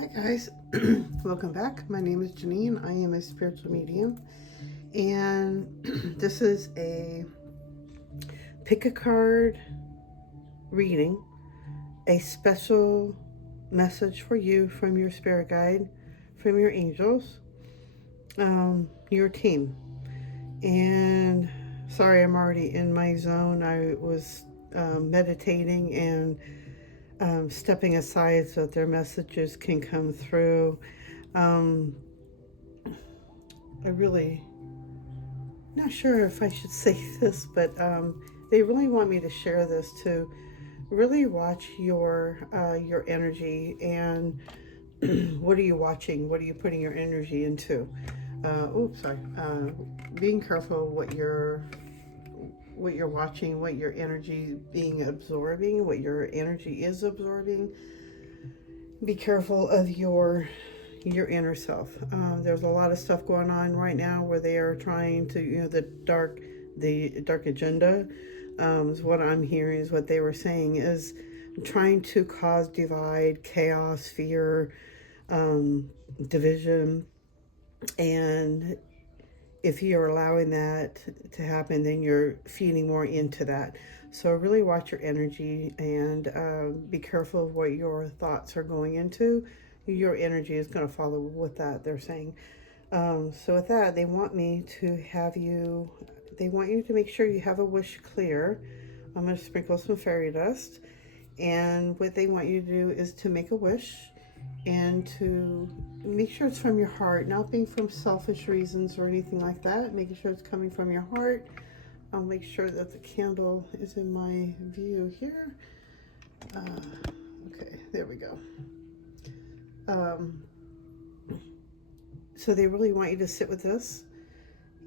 Hi guys, welcome back. My name is Janine. I am a spiritual medium, and this is a pick a card reading, a special message for you from your spirit guide, from your angels, your team. And sorry, I'm already in my zone. I was meditating and stepping aside so that their messages can come through. Um, I really not sure if I should say this, but they really want me to share this to really watch your energy and what are you watching? What are you putting your energy into? Oops, sorry. Being careful what you're watching, what your energy being absorbing, what your energy is absorbing. Be careful of your inner self. There's a lot of stuff going on right now where they are trying to, the dark agenda. Is what I'm hearing is what they were saying is trying to cause divide, chaos, fear, division, and if you're allowing that to happen, then you're feeding more into that. So really watch your energy and be careful of what your thoughts are going into. Your energy is going to follow with that, they're saying. So with that, they want me to have you, they want you to make sure you have a wish clear. I'm going to sprinkle some fairy dust. And what they want you to do is to make a wish and to make sure it's from your heart, not being from selfish reasons or anything like that. Making sure it's coming from your heart. I'll make sure that the candle is in my view here. Okay, there we go. Um, so they really want you to sit with this,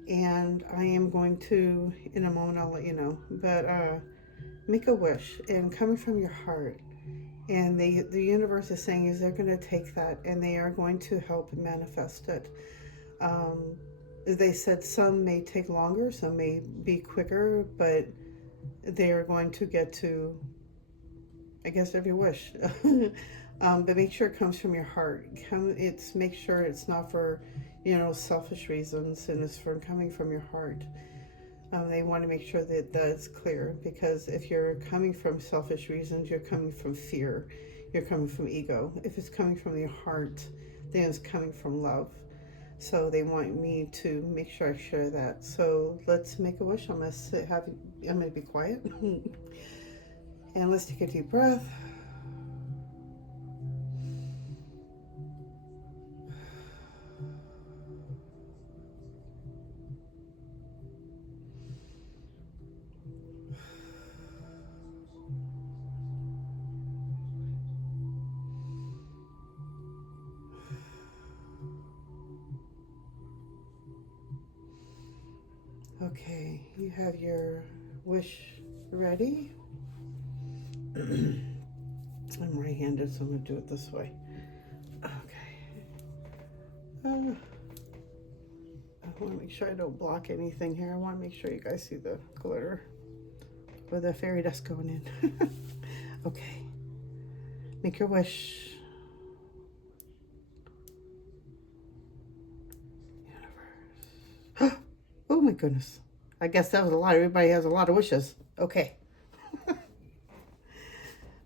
and I am going to, in a moment, I'll let you know. But make a wish, and coming from your heart. And the universe is saying is they're going to take that and they are going to help manifest it. Um, they said some may take longer, some may be quicker, but they are going to get to, I guess, every wish. But make sure it comes from your heart. Make sure it's not for, selfish reasons, and it's for coming from your heart. They want to make sure that that's clear, because if you're coming from selfish reasons, you're coming from fear, you're coming from ego. If it's coming from your heart, then it's coming from love. So they want me to make sure I share that. So let's make a wish. I'm gonna be quiet, and let's take a deep breath. Okay, you have your wish ready. I'm right-handed, so I'm gonna do it this way. Okay. Uh, I want to make sure I don't block anything here. I want to make sure you guys see the glitter with the fairy dust going in. Okay. Make your wish. Universe. Oh my goodness. I guess that was a lot. Everybody has a lot of wishes. Okay.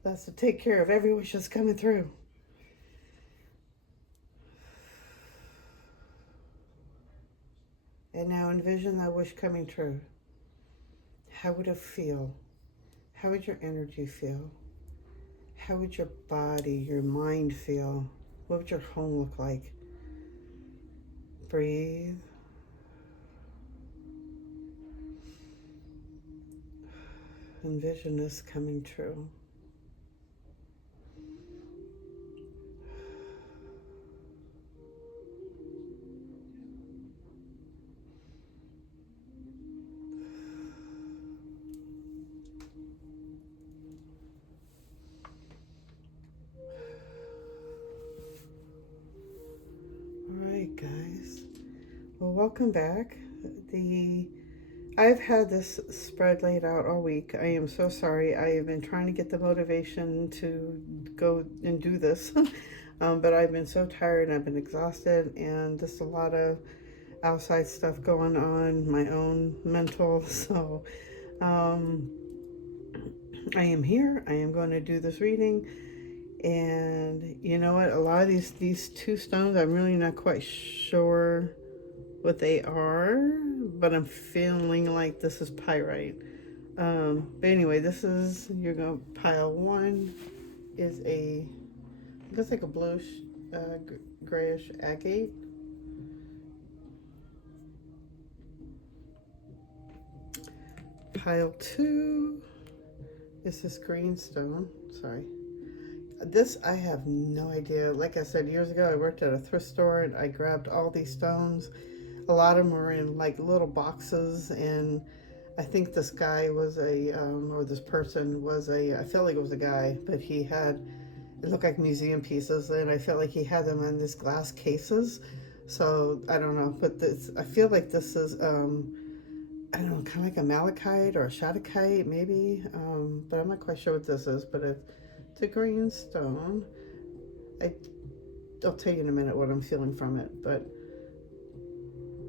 That's to take care of every wish that's coming through. And now envision that wish coming true. How would it feel? How would your energy feel? How would your body, your mind feel? What would your home look like? Breathe. Envision this coming true. Alright guys. Well, welcome back. I've had this spread laid out all week. I am so sorry. I have been trying to get the motivation to go and do this. But I've been so tired and I've been exhausted, and just a lot of outside stuff going on, my own mental. So um, I am here. I am going to do this reading. And you know what? A lot of these two stones, I'm really not quite sure what they are, but I'm feeling like this is pyrite. But anyway, this is, you're going to pile one is a, it looks like a bluish, grayish agate. Pile two is this green stone. Sorry. This, I have no idea. Like I said, years ago, I worked at a thrift store and I grabbed all these stones. A lot of them were in like little boxes, and I think this guy was or this person was I felt like it was a guy, but he had, it looked like museum pieces, and I felt like he had them in these glass cases. So I don't know, but this, I feel like this is, I don't know, kind of like a malachite or a shadakite, maybe, but I'm not quite sure what this is, but it's a green stone. I'll tell you in a minute what I'm feeling from it, but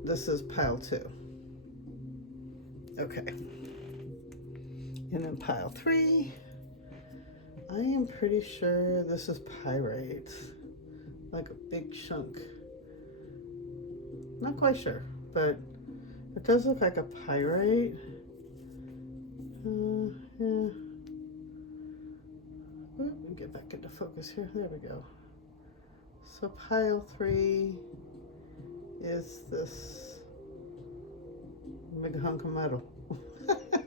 this is pile two. Okay. And then pile three, I am pretty sure this is pyrite, like a big chunk. Not quite sure, but it does look like a pyrite. Yeah. Let me get back into focus here. There we go. So pile three is this big hunk of metal. Let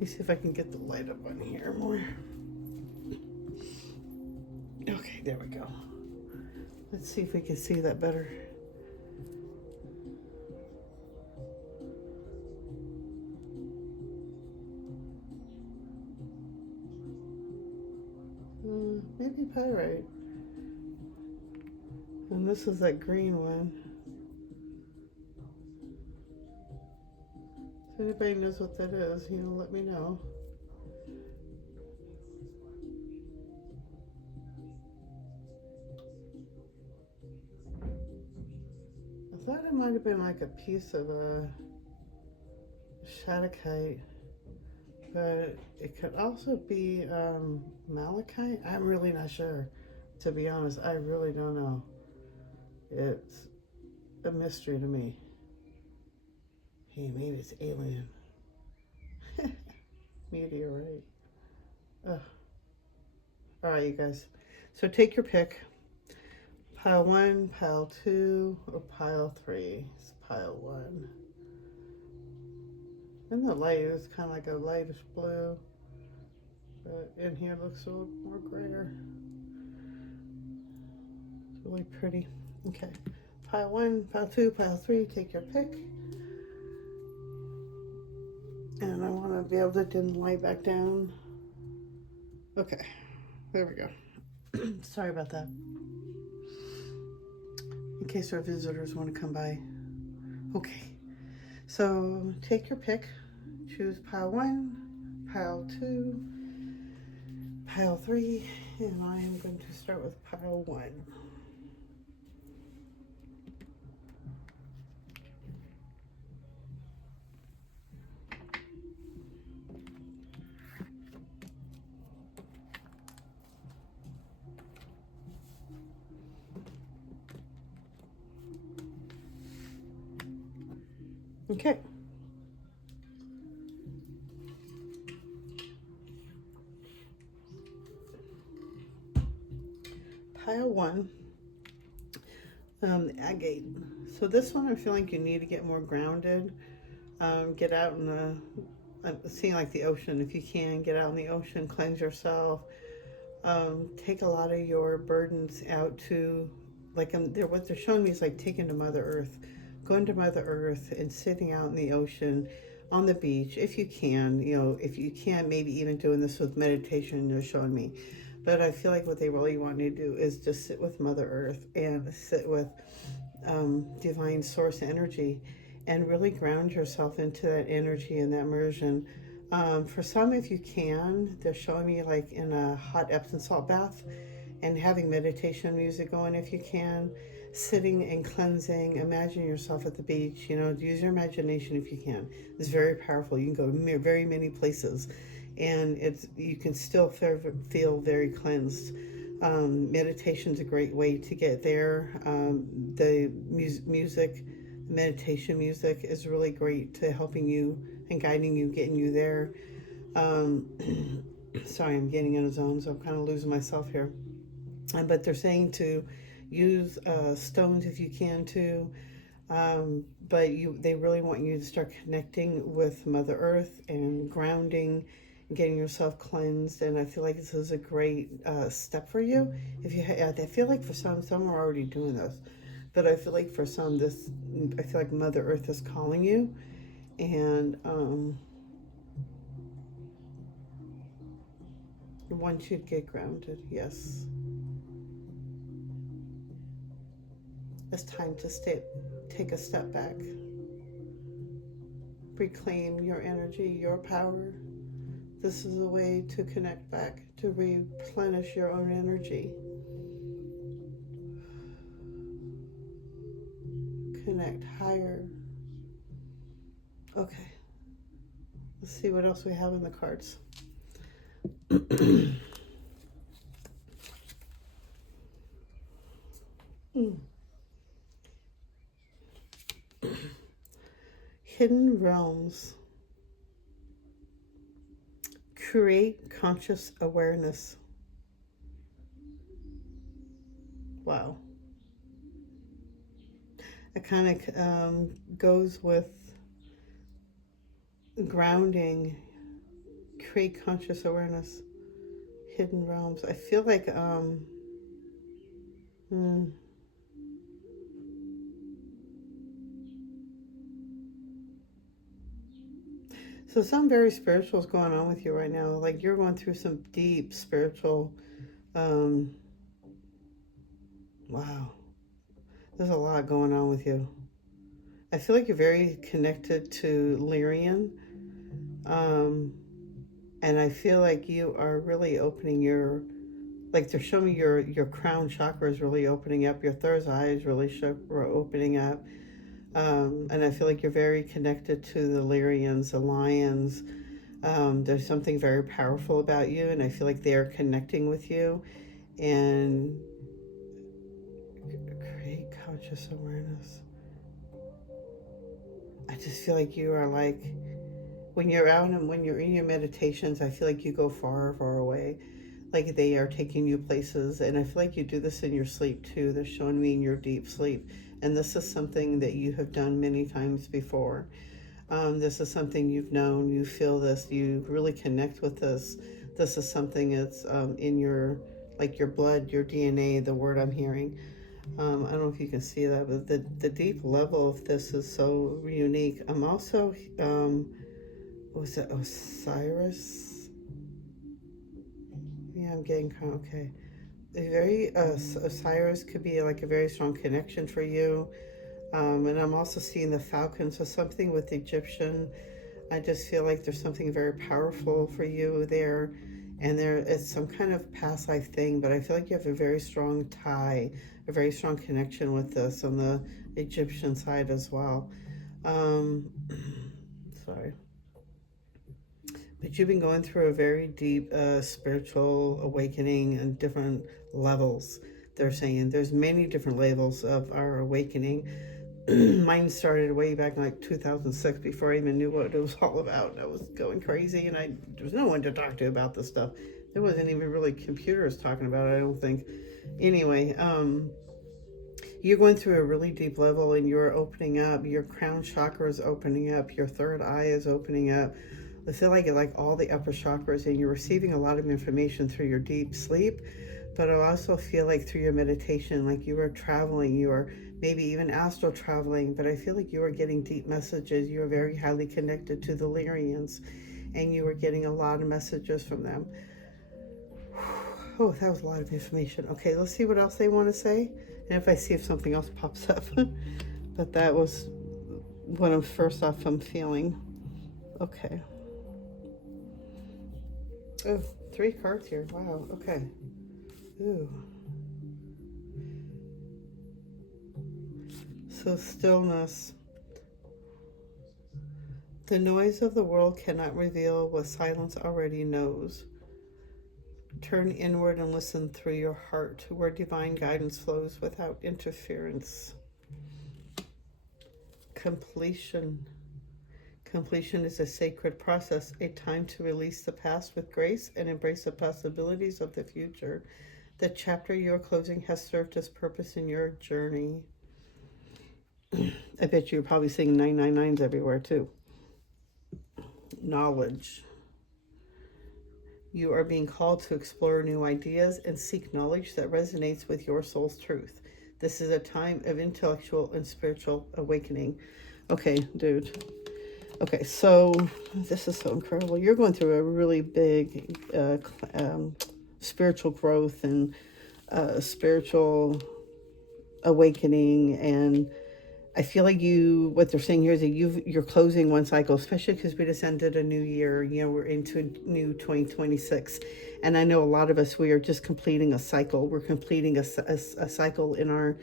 me see if I can get the light up on here more. Okay, there we go. Let's see if we can see that better. Maybe pyrite. And this is that green one. If anybody knows what that is, let me know. I thought it might have been like a piece of a shadakite, but it could also be malachite. I'm really not sure, to be honest. I really don't know. It's a mystery to me. Hey, maybe it's alien. Meteorite. Ugh. All right, you guys. So take your pick. Pile one, pile two, or pile three. It's pile one. And the light is kind of like a lightish blue, but in here it looks a little more grayer. It's really pretty. Okay, pile one, pile two, pile three, take your pick. And I want to be able to dim the light back down. Okay, there we go. Sorry about that. In case our visitors want to come by. Okay, so take your pick. Choose pile one, pile two, pile three, and I am going to start with pile one. Okay. Pile one, agate. So this one, I feel like you need to get more grounded. Get out in seeing like the ocean, if you can, get out in the ocean, cleanse yourself. Take a lot of your burdens out to, like, what they're showing me is like taking to Mother Earth, going to Mother Earth and sitting out in the ocean, on the beach, if you can. If you can, maybe even doing this with meditation. They're showing me, but I feel like what they really want you to do is just sit with Mother Earth and sit with divine source energy, and really ground yourself into that energy and that immersion. For some, if you can, they're showing me like in a hot Epsom salt bath, and having meditation music going if you can, sitting and cleansing. Imagine yourself at the beach, you know, use your imagination if you can. It's very powerful. You can go to very many places, and you can still feel very cleansed. Meditation's a great way to get there. The music, meditation music is really great to helping you and guiding you, getting you there. Um, Sorry, I'm getting in a zone, so I'm kind of losing myself here. But they're saying to use stones if you can too. But they really want you to start connecting with Mother Earth and grounding, getting yourself cleansed. And I feel like this is a great step for you. If you, I feel like for some are already doing this, but I feel like for some, I feel like Mother Earth is calling you, and wants you to get grounded. Yes, it's time to take a step back, reclaim your energy, your power. This is a way to connect back, to replenish your own energy. Connect higher. Okay. Let's see what else we have in the cards. Hidden realms. Create conscious awareness. Wow. It kind of goes with grounding. Create conscious awareness. Hidden realms. I feel like so something very spiritual is going on with you right now. Like you're going through some deep spiritual wow. There's a lot going on with you. I feel like you're very connected to Lyrian. And I feel like you are really opening like they're showing me your crown chakra is really opening up. Your third eye is really opening up. And I feel like you're very connected to the Lyrians, the lions. There's something very powerful about you, and I feel like they're connecting with you. And create conscious awareness. I just feel like you are like, when you're out and when you're in your meditations, I feel like you go far, far away. Like they are taking you places. And I feel like you do this in your sleep too. They're showing me in your deep sleep. And this is something that you have done many times before. This is something you've known. You feel this. You really connect with this. This is something that's in your, like your blood, your DNA, the word I'm hearing. I don't know if you can see that, but the deep level of this is so unique. I'm also, was it Osiris? Yeah, I'm getting kind of, okay. Osiris could be like a very strong connection for you. And I'm also seeing the falcon, so something with Egyptian. I just feel like there's something very powerful for you there. And it's some kind of past life thing, but I feel like you have a very strong tie, a very strong connection with this on the Egyptian side as well. Sorry. But you've been going through a very deep spiritual awakening and different levels. They're saying there's many different levels of our awakening. Mine started way back in like 2006 before I even knew what it was all about. I was going crazy, and there was no one to talk to about this stuff. There wasn't even really computers talking about it, I don't think. Anyway, you're going through a really deep level, and you're opening up. Your crown chakra is opening up. Your third eye is opening up. I feel like all the upper chakras, and you're receiving a lot of information through your deep sleep. But I also feel like through your meditation, like you are traveling, you are maybe even astral traveling, but I feel like you are getting deep messages. You are very highly connected to the Lyrians, and you are getting a lot of messages from them. Oh, that was a lot of information. Okay, let's see what else they want to say, and if I see if something else pops up. But that was what I'm feeling. Okay. Oh, 3 cards here. Wow. Okay. Ooh. So stillness. The noise of the world cannot reveal what silence already knows. Turn inward and listen through your heart, where divine guidance flows without interference. Completion. Completion is a sacred process, a time to release the past with grace and embrace the possibilities of the future. The chapter you are closing has served its purpose in your journey. I bet you're probably seeing 999s everywhere too. Knowledge. You are being called to explore new ideas and seek knowledge that resonates with your soul's truth. This is a time of intellectual and spiritual awakening. Okay, dude. Okay, so this is so incredible. You're going through a really big spiritual growth and spiritual awakening, and I feel like what they're saying here is that you're closing one cycle, especially because we just ended a new year. You know, we're into a new 2026. And I know a lot of us, we are just completing a cycle. We're completing a cycle in our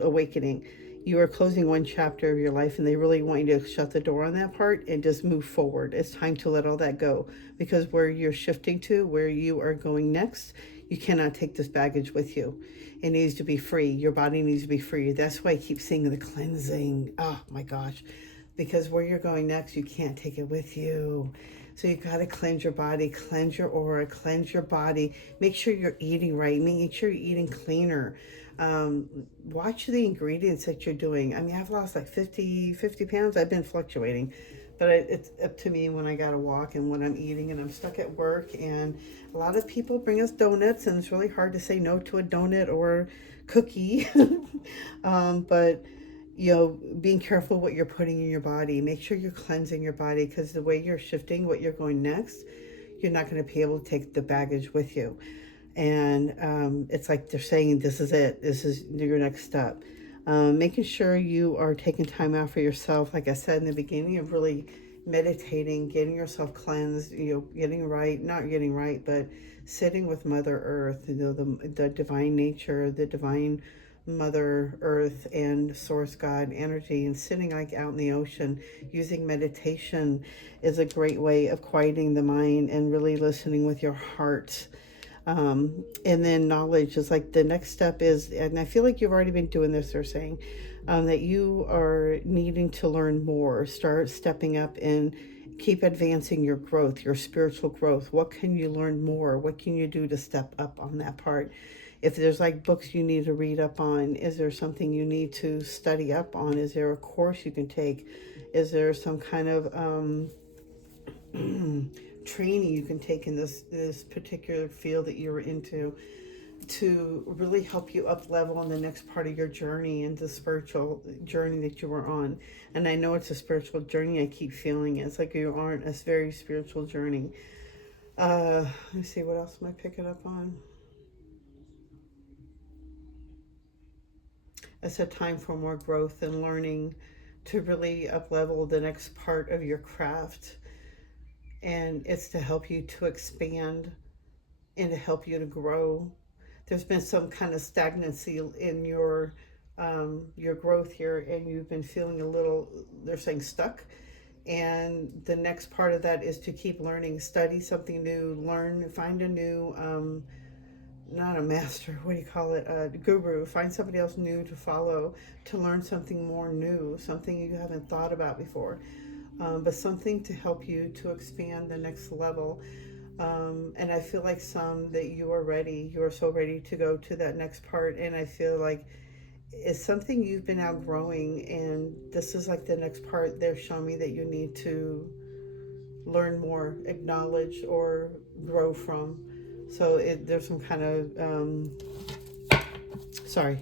awakening. You are closing one chapter of your life, and they really want you to shut the door on that part and just move forward. It's time to let all that go, because where you're shifting to, where you are going next, you cannot take this baggage with you. It needs to be free. Your body needs to be free. That's why I keep saying the cleansing. Oh my gosh. Because where you're going next, you can't take it with you. So you got to cleanse your body, cleanse your aura, cleanse your body. Make sure you're eating right. Make sure you're eating cleaner. Watch the ingredients that you're doing. I mean, I've lost like 50 pounds. I've been fluctuating. But it's up to me when I got to walk and when I'm eating, and I'm stuck at work. And a lot of people bring us donuts, and it's really hard to say no to a donut or cookie. But you know, being careful what you're putting in your body. Make sure you're cleansing your body, because the way you're shifting, what you're going next, you're not going to be able to take the baggage with you. And it's like they're saying, this is it. This is your next step. Making sure you are taking time out for yourself. Like I said in the beginning, of really meditating, getting yourself cleansed, you know, not getting right, but sitting with Mother Earth, you know, the divine nature, the divine Mother Earth and Source God energy, and sitting like out in the ocean. Using meditation is a great way of quieting the mind and really listening with your heart. And then knowledge is like the next step is, and I feel like you've already been doing this, they're saying, that you are needing to learn more, start stepping up and keep advancing your growth, your spiritual growth. What can you learn more? What can you do to step up on that part? If there's like books you need to read up on, is there something you need to study up on? Is there a course you can take? Is there some kind of training you can take in this particular field that you're into, to really help you up level on the next part of your journey and the spiritual journey that you were on? And I know it's a spiritual journey. I keep feeling it's like you aren't a very spiritual journey. Let me see, what else am I picking up on? It's a time for more growth and learning, to really up level the next part of your craft. And it's to help you to expand and to help you to grow. There's been some kind of stagnancy in your growth here, and you've been feeling a little, they're saying, stuck. And the next part of that is to keep learning, study something new, find a new not a master, what do you call it, a guru. Find somebody else new to follow, to learn something more new, something you haven't thought about before, but something to help you to expand the next level. And I feel like that you are so ready to go to that next part. And I feel like it's something you've been outgrowing, and this is like the next part. They're showing me that you need to learn more, acknowledge, or grow from. So there's some kind of, sorry,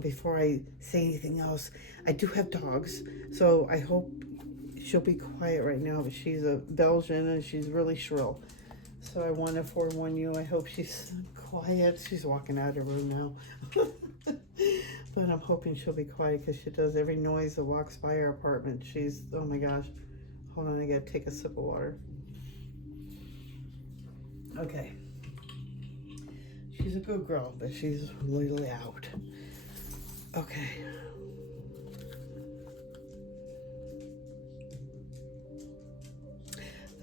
before I say anything else, I do have dogs, so I hope she'll be quiet right now, but she's a Belgian and she's really shrill. So I want to forewarn you, I hope she's quiet. She's walking out of her room now. But I'm hoping she'll be quiet, because she does every noise that walks by our apartment. She's, oh my gosh. Hold on, I gotta take a sip of water. Okay. She's a good girl, but she's really out. Okay.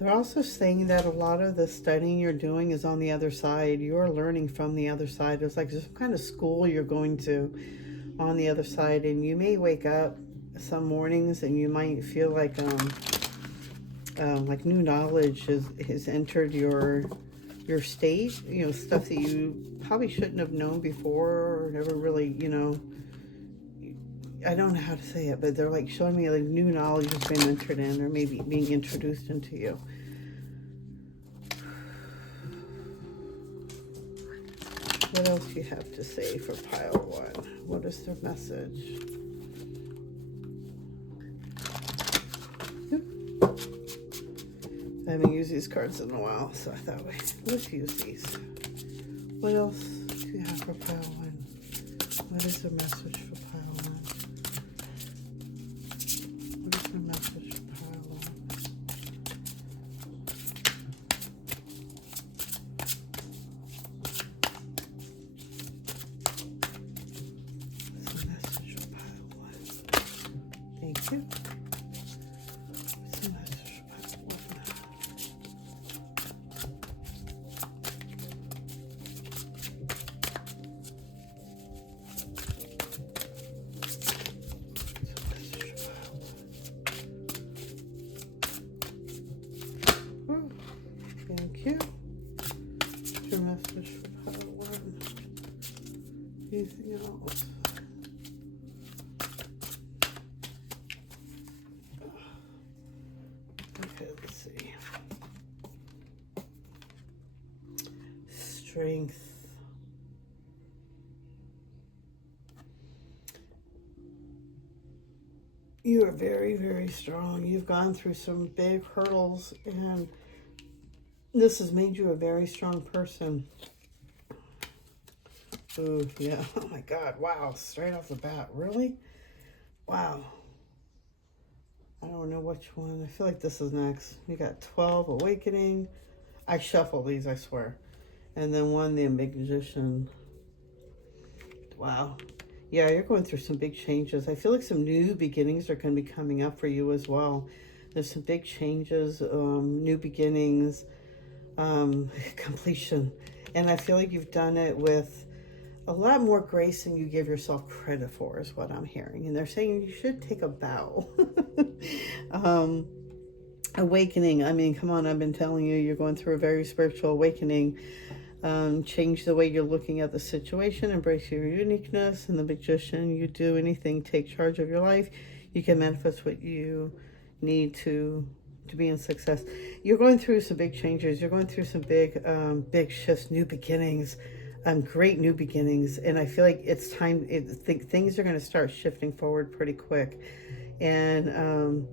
They're also saying that a lot of the studying you're doing is on the other side. You're learning from the other side. It's like some kind of school you're going to on the other side, and you may wake up some mornings and you might feel like new knowledge has entered your state. You know, stuff that you probably shouldn't have known before or never really, you know. I don't know how to say it, but they're like showing me like new knowledge has been entered in, or maybe being introduced into you. What else do you have to say for pile 1? What is their message? I haven't used these cards in a while, so I thought, let's use these. What else do you have for pile 1? What is the message for pile 1? What is the message for pile 1? What's the message for pile 1? Thank you. What's the message for pile 1? Thank you. Your message for pile 1. Anything else? Okay, let's see. Strength. You are very, very strong. You've gone through some big hurdles, and this has made you a very strong person. Ooh, yeah. Oh my God. Wow. Straight off the bat. Really? Wow. I don't know which one. I feel like this is next. You got 12, Awakening. I shuffle these, I swear. And then 1, the Magician. Wow. Yeah, you're going through some big changes. I feel like some new beginnings are going to be coming up for you as well. There's some big changes, new beginnings, completion. And I feel like you've done it with a lot more grace than you give yourself credit for, is what I'm hearing. And they're saying you should take a bow. Awakening. I mean, come on, I've been telling you, you're going through a very spiritual awakening. Change the way you're looking at the situation, embrace your uniqueness. And the Magician, you do anything, take charge of your life. You can manifest what you need to be in success. You're going through some big changes. You're going through some big shifts, new beginnings, great new beginnings. And I feel like it's time, things are going to start shifting forward pretty quick. And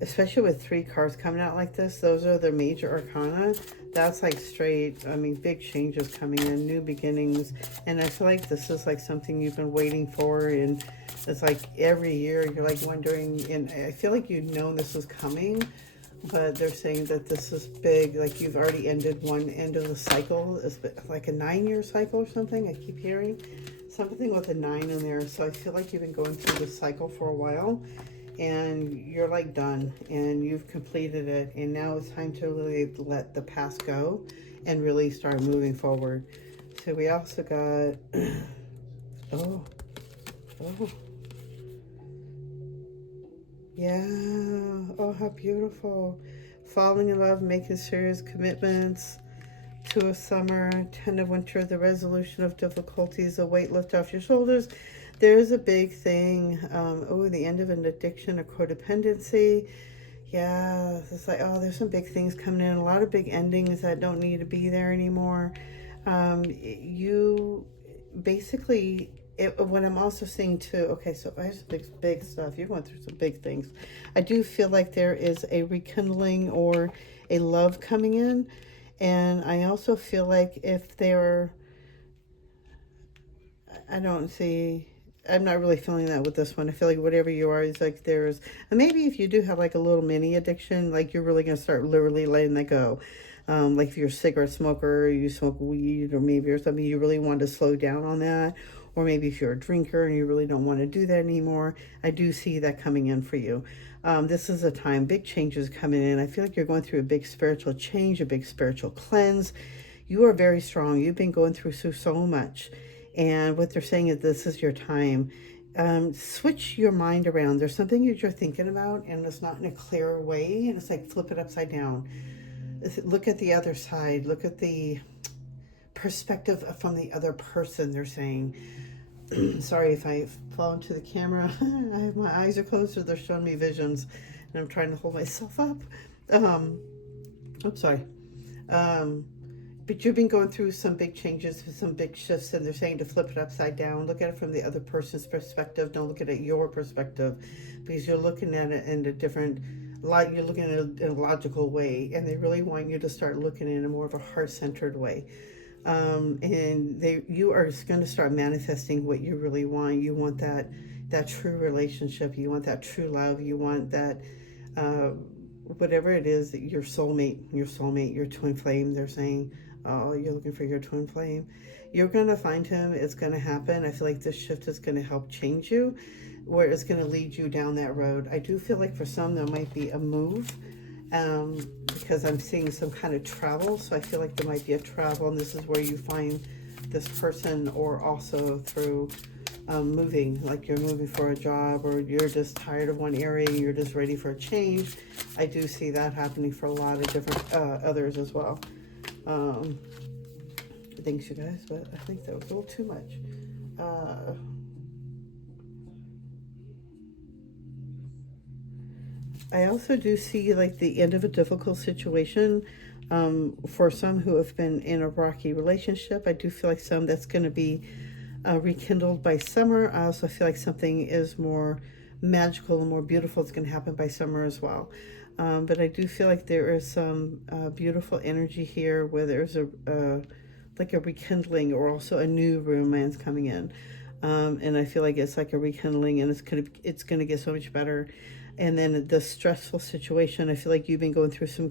especially with 3 cards coming out like this, those are the major arcana. That's like straight, I mean, big changes coming in, new beginnings. And I feel like this is like something you've been waiting for. And it's like every year you're like wondering, and I feel like you've known this was coming, but they're saying that this is big. Like you've already ended one end of the cycle. It's like a 9-year cycle or something. I keep hearing something with a 9 in there. So I feel like you've been going through this cycle for a while. And you're like done, and you've completed it, and now it's time to really let the past go and really start moving forward. So we also got oh yeah, oh how beautiful. Falling in love, making serious commitments, 2 of Summer, 10 of Winter, the resolution of difficulties, a weight lift off your shoulders. There's a big thing. The end of an addiction or codependency. Yeah, it's like, oh, there's some big things coming in. A lot of big endings that don't need to be there anymore. You basically, what I'm also seeing too, okay, so there's big stuff. You're going through some big things. I do feel like there is a rekindling or a love coming in. And I also feel like if there, I'm not really feeling that with this one. I feel like whatever you are is like and maybe if you do have like a little mini addiction, like you're really going to start literally letting that go. Like if you're a cigarette smoker, or you smoke weed, or maybe or something, you really want to slow down on that. Or maybe if you're a drinker and you really don't want to do that anymore, I do see that coming in for you. This is a time, big changes coming in. I feel like you're going through a big spiritual change, a big spiritual cleanse. You are very strong. You've been going through so much. And what they're saying is this is your time. Switch your mind around. There's something that you're thinking about and it's not in a clear way. And it's like flip it upside down. Look at the other side. Look at the perspective from the other person, they're saying. Sorry if I fall into the camera. My eyes are closed, so they're showing me visions, and I'm trying to hold myself up. I'm sorry. But you've been going through some big changes, some big shifts, and they're saying to flip it upside down. Look at it from the other person's perspective. Don't look at it your perspective, because you're looking at it in a different light. You're looking at it in a logical way, and they really want you to start looking in a more of a heart-centered way. And you are going to start manifesting what you really want. You want that true relationship. You want that true love. You want that whatever it is, that your soulmate, your twin flame. They're saying, oh, you're looking for your twin flame. You're going to find him. It's going to happen. I feel like this shift is going to help change you, where it's going to lead you down that road. I do feel like for some there might be a move. Because I'm seeing some kind of travel, so I feel like there might be a travel, and this is where you find this person, or also through moving, like you're moving for a job, or you're just tired of one area and you're just ready for a change. I do see that happening for a lot of different others as well. Thanks, you guys, but I think that was a little too much. I also do see like the end of a difficult situation. For some who have been in a rocky relationship, I do feel like some that's going to be rekindled by summer. I also feel like something is more magical and more beautiful. It's going to happen by summer as well. But I do feel like there is some beautiful energy here, where there's like a rekindling, or also a new romance coming in. And I feel like it's like a rekindling, and it's gonna get so much better. And then the stressful situation, I feel like you've been going through some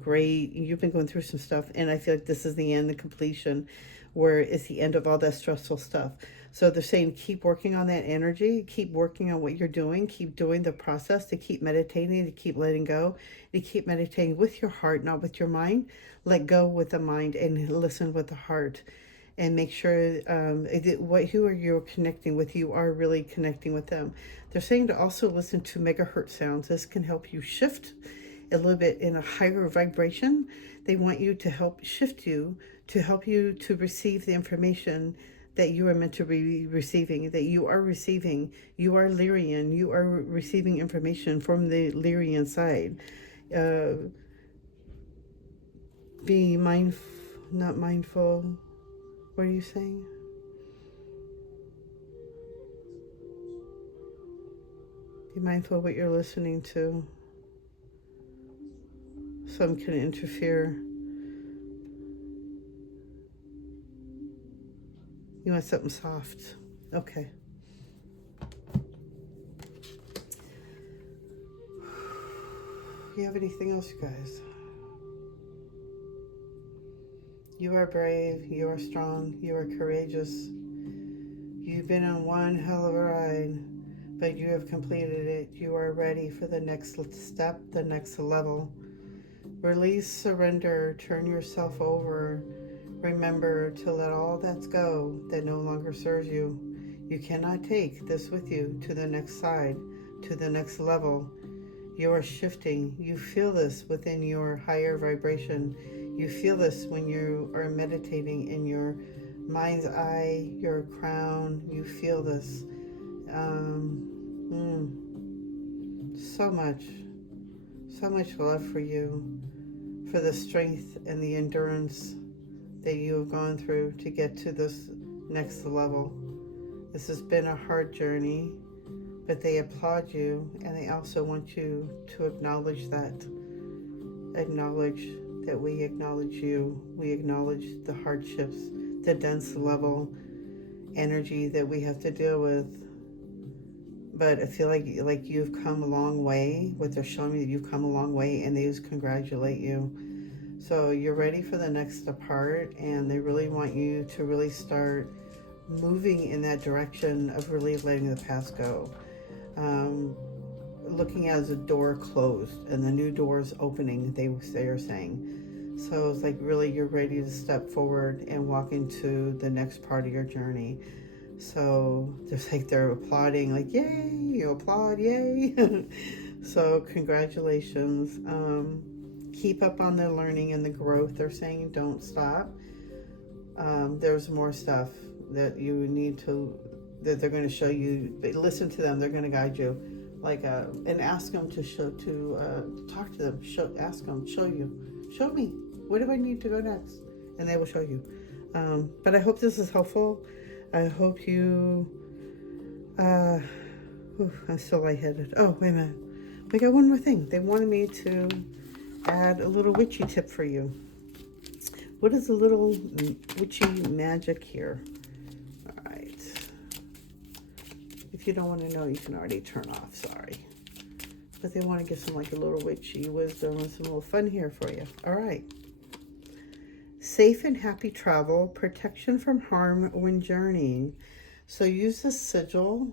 stuff, and I feel like this is the end, the completion, where it's the end of all that stressful stuff. So they're saying keep working on that energy, keep working on what you're doing, keep doing the process, to keep meditating, to keep letting go, to keep meditating with your heart, not with your mind. Let go with the mind and listen with the heart. And make sure who are you connecting with, you are really connecting with them. They're saying to also listen to megahertz sounds. This can help you shift a little bit in a higher vibration. They want you to help shift you, to help you to receive the information that you are meant to be receiving, that you are receiving. You are Lyrian. You are receiving information from the Lyrian side. Be mindful, not mindful. What are you saying? Be mindful of what you're listening to. Some can interfere. You want something soft. Okay. You have anything else, you guys? You are brave, you are strong, you are courageous. You've been on one hell of a ride, but you have completed it. You are ready for the next step, the next level. Release, surrender, turn yourself over. Remember to let all that go that no longer serves you. You cannot take this with you to the next side, to the next level. You are shifting. You feel this within your higher vibration. You feel this when you are meditating in your mind's eye, your crown. You feel this. So much love for you, for the strength and the endurance that you have gone through to get to this next level. This has been a hard journey, but they applaud you, and they also want you to acknowledge that. Acknowledge that we acknowledge you. We acknowledge the hardships, the dense level energy that we have to deal with. But I feel like you've come a long way. What they're showing me, that you've come a long way, and they just congratulate you. So you're ready for the next part, and they really want you to really start moving in that direction of really letting the past go. Looking as a door closed and the new doors opening, they are saying. So it's like really you're ready to step forward and walk into the next part of your journey. So there's like they're applauding, like yay, you applaud, yay. So congratulations. Keep up on the learning and the growth. They're saying don't stop. There's more stuff that you need to, that they're going to show you. But listen to them. They're going to guide you, like and ask them to talk to them. Ask them, show me. Where do I need to go next? And they will show you. But I hope this is helpful. I hope you. I'm still lightheaded. Oh, wait a minute. We got one more thing. They wanted me to add a little witchy tip for you. What is a little witchy magic here? All right. If you don't want to know, you can already turn off. Sorry. But they want to give some like a little witchy wisdom and some little fun here for you. All right. Safe and happy travel, protection from harm when journeying. So use the sigil.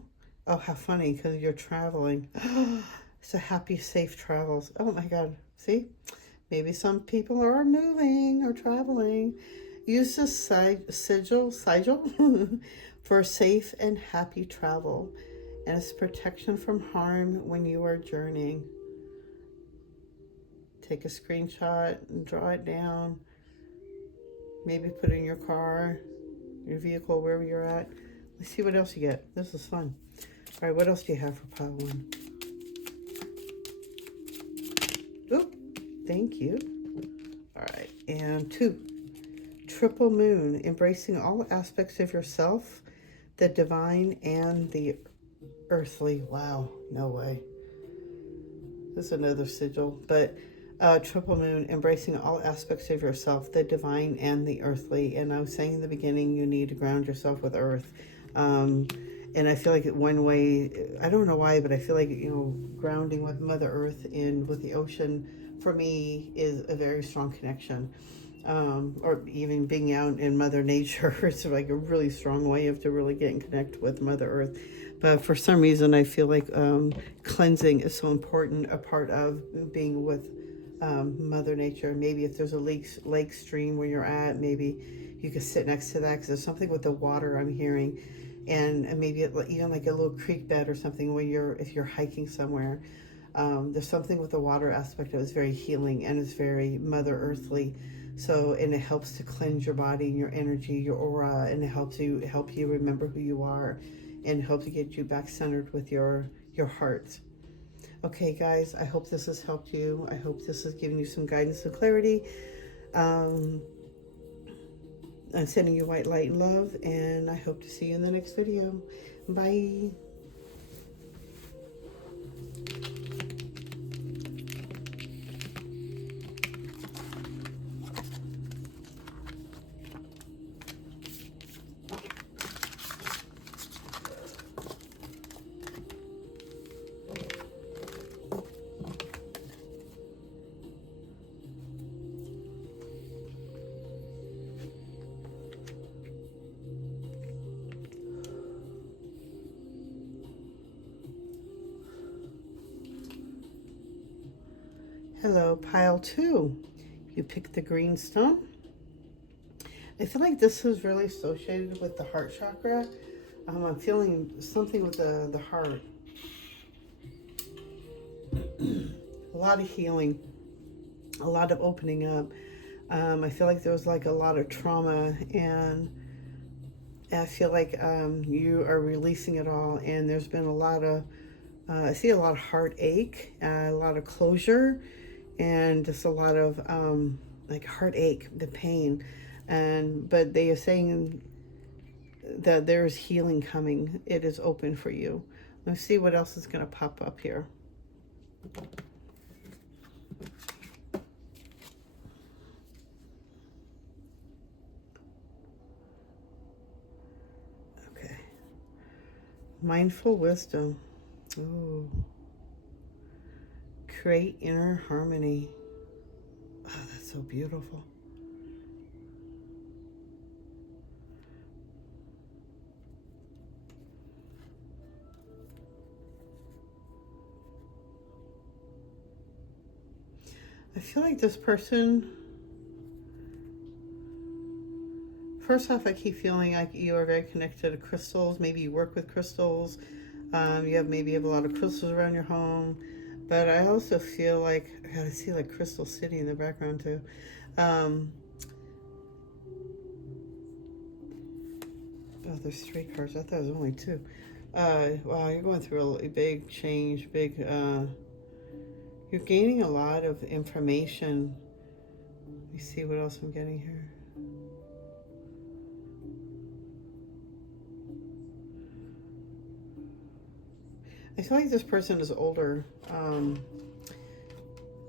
Oh, how funny, because you're traveling. It's a happy, safe travels. Oh my God. See? Maybe some people are moving or traveling. Use the sigil for safe and happy travel, and it's protection from harm when you are journeying. Take a screenshot and draw it down. Maybe put it in your car, your vehicle, wherever you're at. Let's see what else you get. This is fun. All right, what else do you have for pile one? Oh, thank you. All right, and 2, triple moon, embracing all aspects of yourself, the divine and the earthly. Wow, no way. This is another sigil, but triple moon, embracing all aspects of yourself, the divine and the earthly. And I was saying in the beginning, you need to ground yourself with earth. And I feel like one way, I don't know why, but I feel like, grounding with Mother Earth and with the ocean, for me, is a very strong connection. Or even being out in Mother Nature, it's like a really strong way to really get and connect with Mother Earth. But for some reason, I feel like cleansing is so important, a part of being with Mother Nature. Maybe if there's a lake stream where you're at, maybe you could sit next to that, because there's something with the water I'm hearing. And maybe even like a little creek bed or something where if you're hiking somewhere. There's something with the water aspect that is very healing and it's very Mother Earthly. So, and it helps to cleanse your body and your energy, your aura, and it help you remember who you are, and help to get you back centered with your heart. Okay, guys, I hope this has helped you. I hope this has given you some guidance and clarity. I'm sending you white light and love, and I hope to see you in the next video. Bye. Hello, pile 2. You picked the green stone. I feel like this is really associated with the heart chakra. I'm feeling something with the heart. A lot of healing, a lot of opening up. I feel like there was like a lot of trauma, and I feel like you are releasing it all, and there's been a lot of, I see a lot of heartache, a lot of closure, and just a lot of like heartache, the pain. But they are saying that there's healing coming. It is open for you. Let's see what else is going to pop up here. Okay. Mindful wisdom. Ooh. Create inner harmony. Oh, that's so beautiful. I feel like this person, first off, I keep feeling like you are very connected to crystals. Maybe you work with crystals. You have maybe have a lot of crystals around your home. But I also feel like, God, I see like Crystal City in the background too. Oh, there's 3 cards. I thought it was only 2. Wow, you're going through a big change, you're gaining a lot of information. Let me see what else I'm getting here. I feel like this person is older.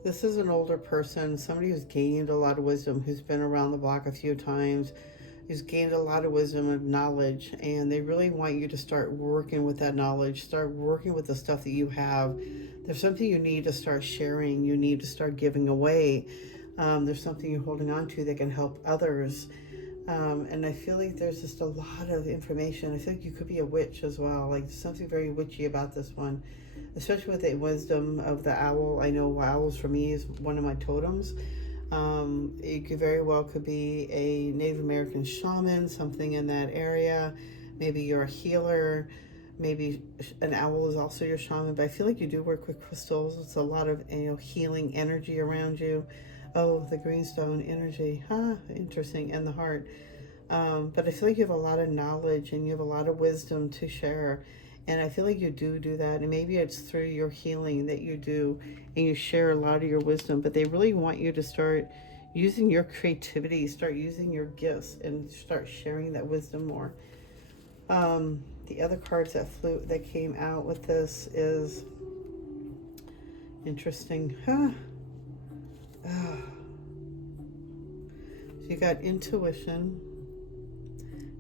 This is an older person, somebody who's gained a lot of wisdom, who's been around the block a few times, who's gained a lot of wisdom and knowledge, and they really want you to start working with that knowledge, start working with the stuff that you have. There's something you need to start sharing, you need to start giving away. There's something you're holding on to that can help others. And I feel like there's just a lot of information. I feel like you could be a witch as well. Like there's something very witchy about this one, especially with the wisdom of the owl. I know owls for me is one of my totems. It could very well could be a Native American shaman, something in that area. Maybe you're a healer. Maybe an owl is also your shaman. But I feel like you do work with crystals. It's a lot of healing energy around you. Oh, the greenstone energy. Interesting. And the heart. But I feel like you have a lot of knowledge and you have a lot of wisdom to share. And I feel like you do that. And maybe it's through your healing that you do and you share a lot of your wisdom. But they really want you to start using your creativity, start using your gifts, and start sharing that wisdom more. The other cards that came out with this is interesting. So you got intuition.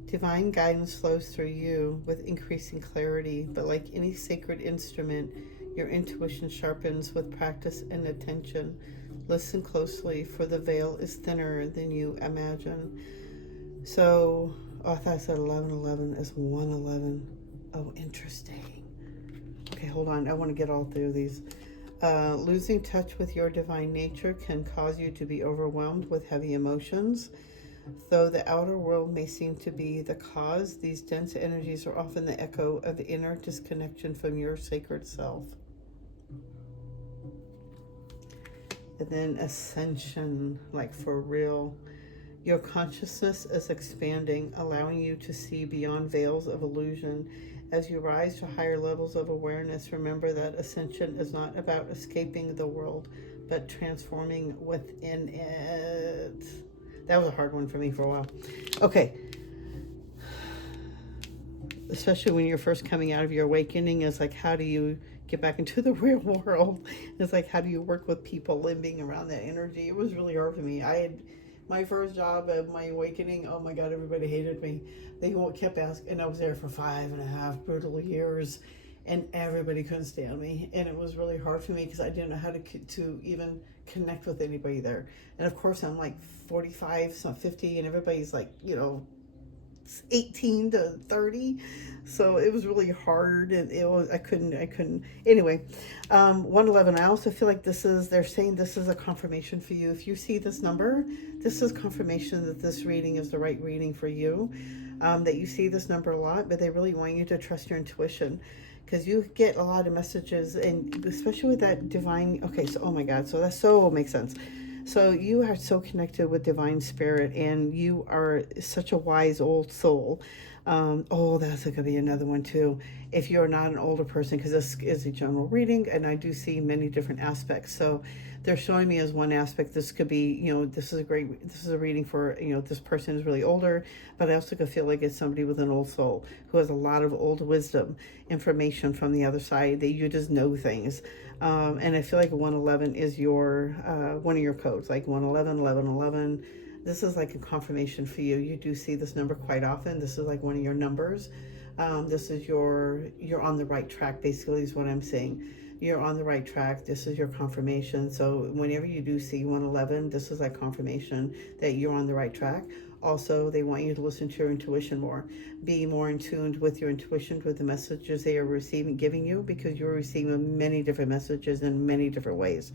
Divine guidance flows through you with increasing clarity, but like any sacred instrument, your intuition sharpens with practice and attention. Listen closely, for the veil is thinner than you imagine. So, I thought I said 1111 is 111. Oh, interesting. Okay, hold on. I want to get all through these. Losing touch with your divine nature can cause you to be overwhelmed with heavy emotions. Though the outer world may seem to be the cause, these dense energies are often the echo of the inner disconnection from your sacred self. And then ascension, like for real. Your consciousness is expanding, allowing you to see beyond veils of illusion. As you rise to higher levels of awareness, remember that ascension is not about escaping the world, but transforming within it. That was a hard one for me for a while. Okay. Especially when you're first coming out of your awakening, is like, how do you get back into the real world? It's like, how do you work with people and being around that energy? It was really hard for me. I had my first job of my awakening. Oh my God, everybody hated me. They kept asking, and I was there for 5.5 brutal years, and everybody couldn't stand me. And it was really hard for me because I didn't know how to even connect with anybody there. And of course, I'm like 45, some 50, and everybody's like, 18 to 30. So it was really hard, and I couldn't. Anyway, 111, I also feel like they're saying this is a confirmation for you. If you see this number, this is confirmation that this reading is the right reading for you. That you see this number a lot, but they really want you to trust your intuition, because you get a lot of messages, and especially with that divine. Okay, so oh my God, so that so makes sense. So you are so connected with divine spirit, and you are such a wise old soul. That's going to be another one too. If you're not an older person, because this is a general reading, and I do see many different aspects. So they're showing me as one aspect. This could be, this is a reading for, this person is really older, but I also could feel like it's somebody with an old soul who has a lot of old wisdom, information from the other side that you just know things. And I feel like 111 is one of your codes, like 111, 1111. This is like a confirmation for you. You do see this number quite often. This is like one of your numbers. This is you're on the right track, basically, is what I'm saying. you're on the right track. This is your confirmation. So whenever you do see 111, this is like confirmation that you're on the right track. Also, they want you to listen to your intuition more. Be more in tune with your intuition, with the messages they are receiving, giving you, because you're receiving many different messages in many different ways.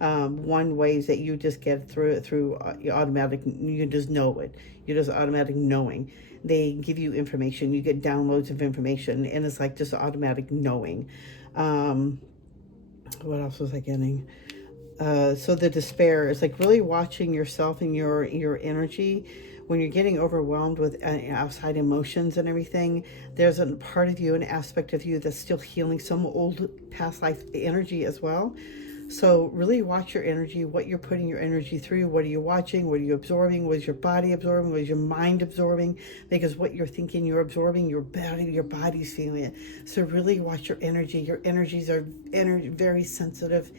One way is that you just get through it through your automatic, you just know it. You're just automatic knowing. They give you information, you get downloads of information, and it's like just automatic knowing. Um, what else was I getting? So the despair is like really watching yourself and your energy when you're getting overwhelmed with outside emotions and everything. There's a part of you, an aspect of you that's still healing some old past life energy as well. So really watch your energy, what you're putting your energy through. What are you watching? What are you absorbing? What is your body absorbing? What is your mind absorbing? Because what you're thinking, you're absorbing. Your body's feeling it. So really watch your energy. Your energies are very sensitive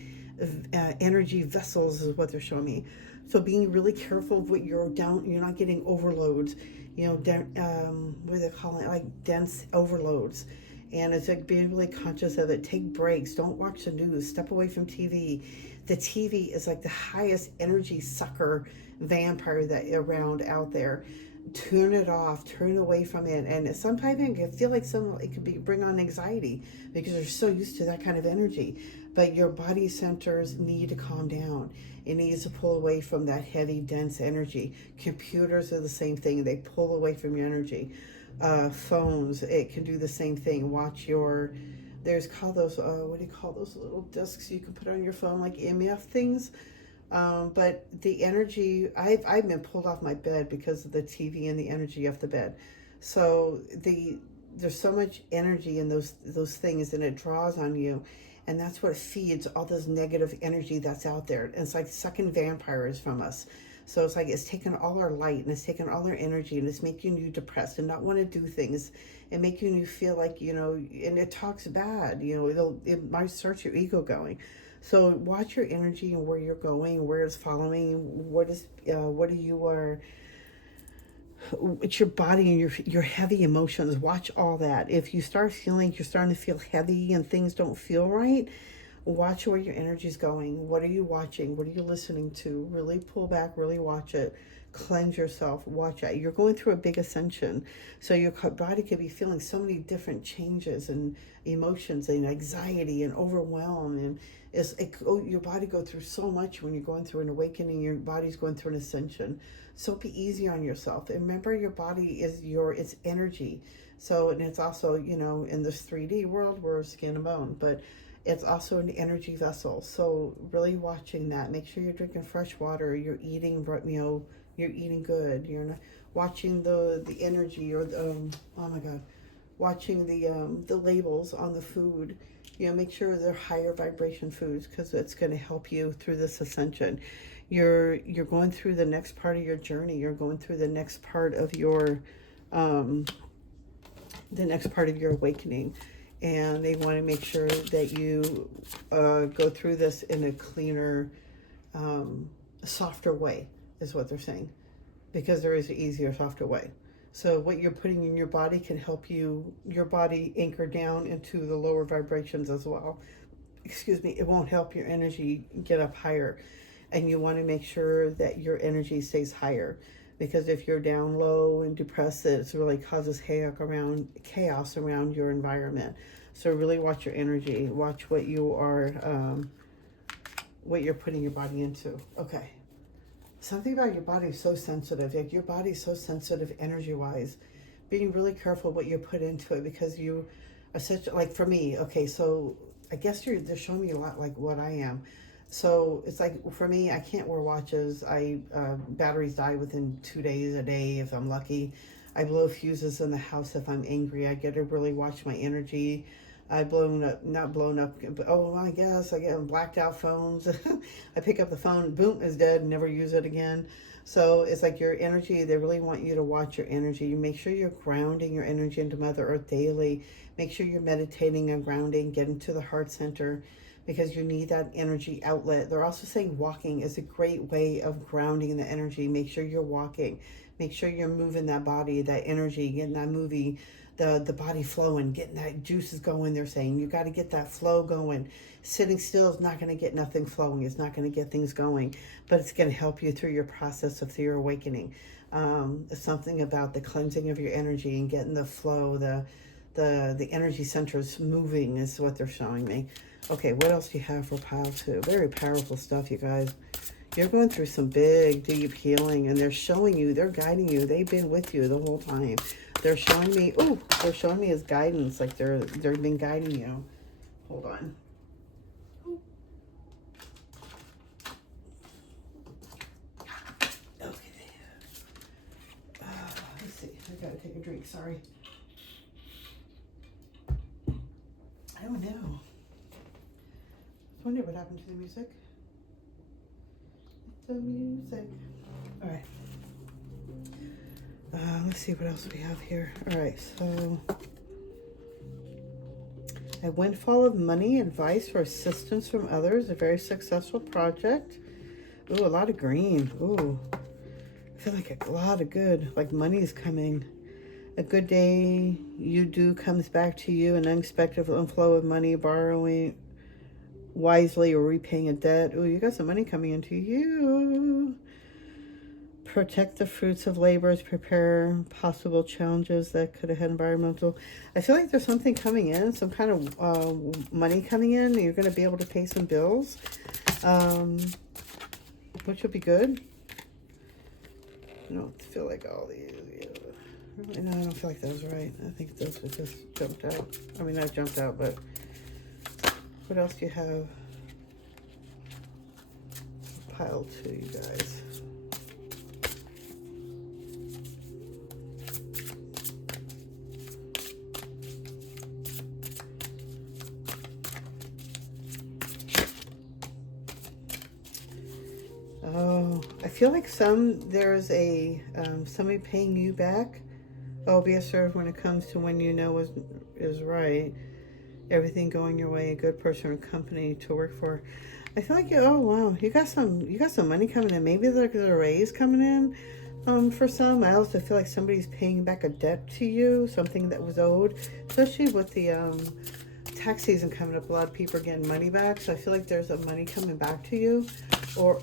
energy vessels is what they're showing me. So being really careful of what you're down. You're not getting overloads. What do they call it? Like dense overloads. And it's like being really conscious of it. Take breaks. Don't watch the news. Step away from TV. The TV is like the highest energy sucker vampire that around out there. Turn it off. Turn away from it. And sometimes I feel like it could bring on anxiety because you're so used to that kind of energy. But your body centers need to calm down. It needs to pull away from that heavy, dense energy. Computers are the same thing. They pull away from your energy. Phones, it can do the same thing. There's called those, what do you call those little discs you can put on your phone, like EMF things. But the energy, I've been pulled off my bed because of the TV and the energy off the bed. So there's so much energy in those things, and it draws on you. And that's what feeds all this negative energy that's out there. And it's like sucking vampires from us. So it's like it's taken all our light and it's taken all our energy, and it's making you depressed and not want to do things, and making you feel like, and it talks bad, it might start your ego going. So watch your energy and where you're going, where it's following, it's your body and your heavy emotions. Watch all that. If you start feeling you're starting to feel heavy and things don't feel right, watch where your energy is going. What are you watching? What are you listening to? Really pull back, really watch it. Cleanse yourself, watch it. You're going through a big ascension. So your body could be feeling so many different changes and emotions and anxiety and overwhelm. And your body go through so much when you're going through an awakening. Your body's going through an ascension. So be easy on yourself. And remember, your body is it's energy. So, and it's also, in this 3D world, we're skin and bone. But it's also an energy vessel. So really watching that. Make sure you're drinking fresh water. You're eating, you're eating good. You're not watching the energy or watching the labels on the food. Make sure they're higher vibration foods, because it's going to help you through this ascension. You're going through the next part of your journey. You're going through the next part of your awakening. And they want to make sure that you go through this in a cleaner, softer way, is what they're saying. Because there is an easier, softer way. So what you're putting in your body can help your body anchor down into the lower vibrations as well. Excuse me, it won't help your energy get up higher. And you want to make sure that your energy stays higher. Because if you're down low and depressed, it really causes chaos around your environment. So really watch your energy. Watch what you are, what you're putting your body into. Okay. Something about your body is so sensitive. Like your body is so sensitive energy-wise. Being really careful what you put into it, because you are like for me, okay, so I guess they're showing me a lot like what I am. So it's like, for me, I can't wear watches. Batteries die within 2 days, a day, if I'm lucky. I blow fuses in the house if I'm angry. I get to really watch my energy. I not blown up, but I guess I get blacked out phones. I pick up the phone, boom, it's dead, never use it again. So it's like your energy, they really want you to watch your energy. You make sure you're grounding your energy into Mother Earth daily. Make sure you're meditating and grounding, getting to the heart center, because you need that energy outlet. They're also saying walking is a great way of grounding the energy. Make sure you're walking. Make sure you're moving that body, that energy, getting that the body flowing, getting that juices going. They're saying you got to get that flow going. Sitting still is not going to get nothing flowing. It's not going to get things going, but it's going to help you through your process of through your awakening. Something about the cleansing of your energy and getting the flow, the energy centers moving is what they're showing me. Okay, what else do you have for pile 2? Very powerful stuff, you guys. You're going through some big, deep healing, and they're showing you, they're guiding you. They've been with you the whole time. They're showing me, they're showing me as guidance, like they've been guiding you. Hold on. Okay. Let's see. I gotta take a drink. Sorry. I don't know. I wonder what happened to the music. The music. All right. Let's see what else we have here. All right, so a windfall of money, advice or assistance from others, a very successful project. Ooh, a lot of green. Ooh, I feel like a lot of good, like money is coming. A good day you do comes back to you, an unexpected inflow of money, borrowing wisely or repaying a debt. Ooh, you got some money coming into you. Protect the fruits of labors, prepare possible challenges that could have had environmental. I feel like there's something coming in, some kind of money coming in. You're going to be able to pay some bills, which will be good. I don't feel like all these. No, I don't feel like that was right. I think those were just jumped out. I mean, not jumped out, but what else do you have? Pile 2, you guys. Oh, I feel like there's a somebody paying you back. Oh, be assured when it comes to when you know is right. Everything going your way, a good person or company to work for. I feel like oh wow, you got some money coming in. Maybe there's a raise coming in. For some, I also feel like somebody's paying back a debt to you, something that was owed, especially with the tax season coming up. A lot of people are getting money back, so I feel like there's a money coming back to you, or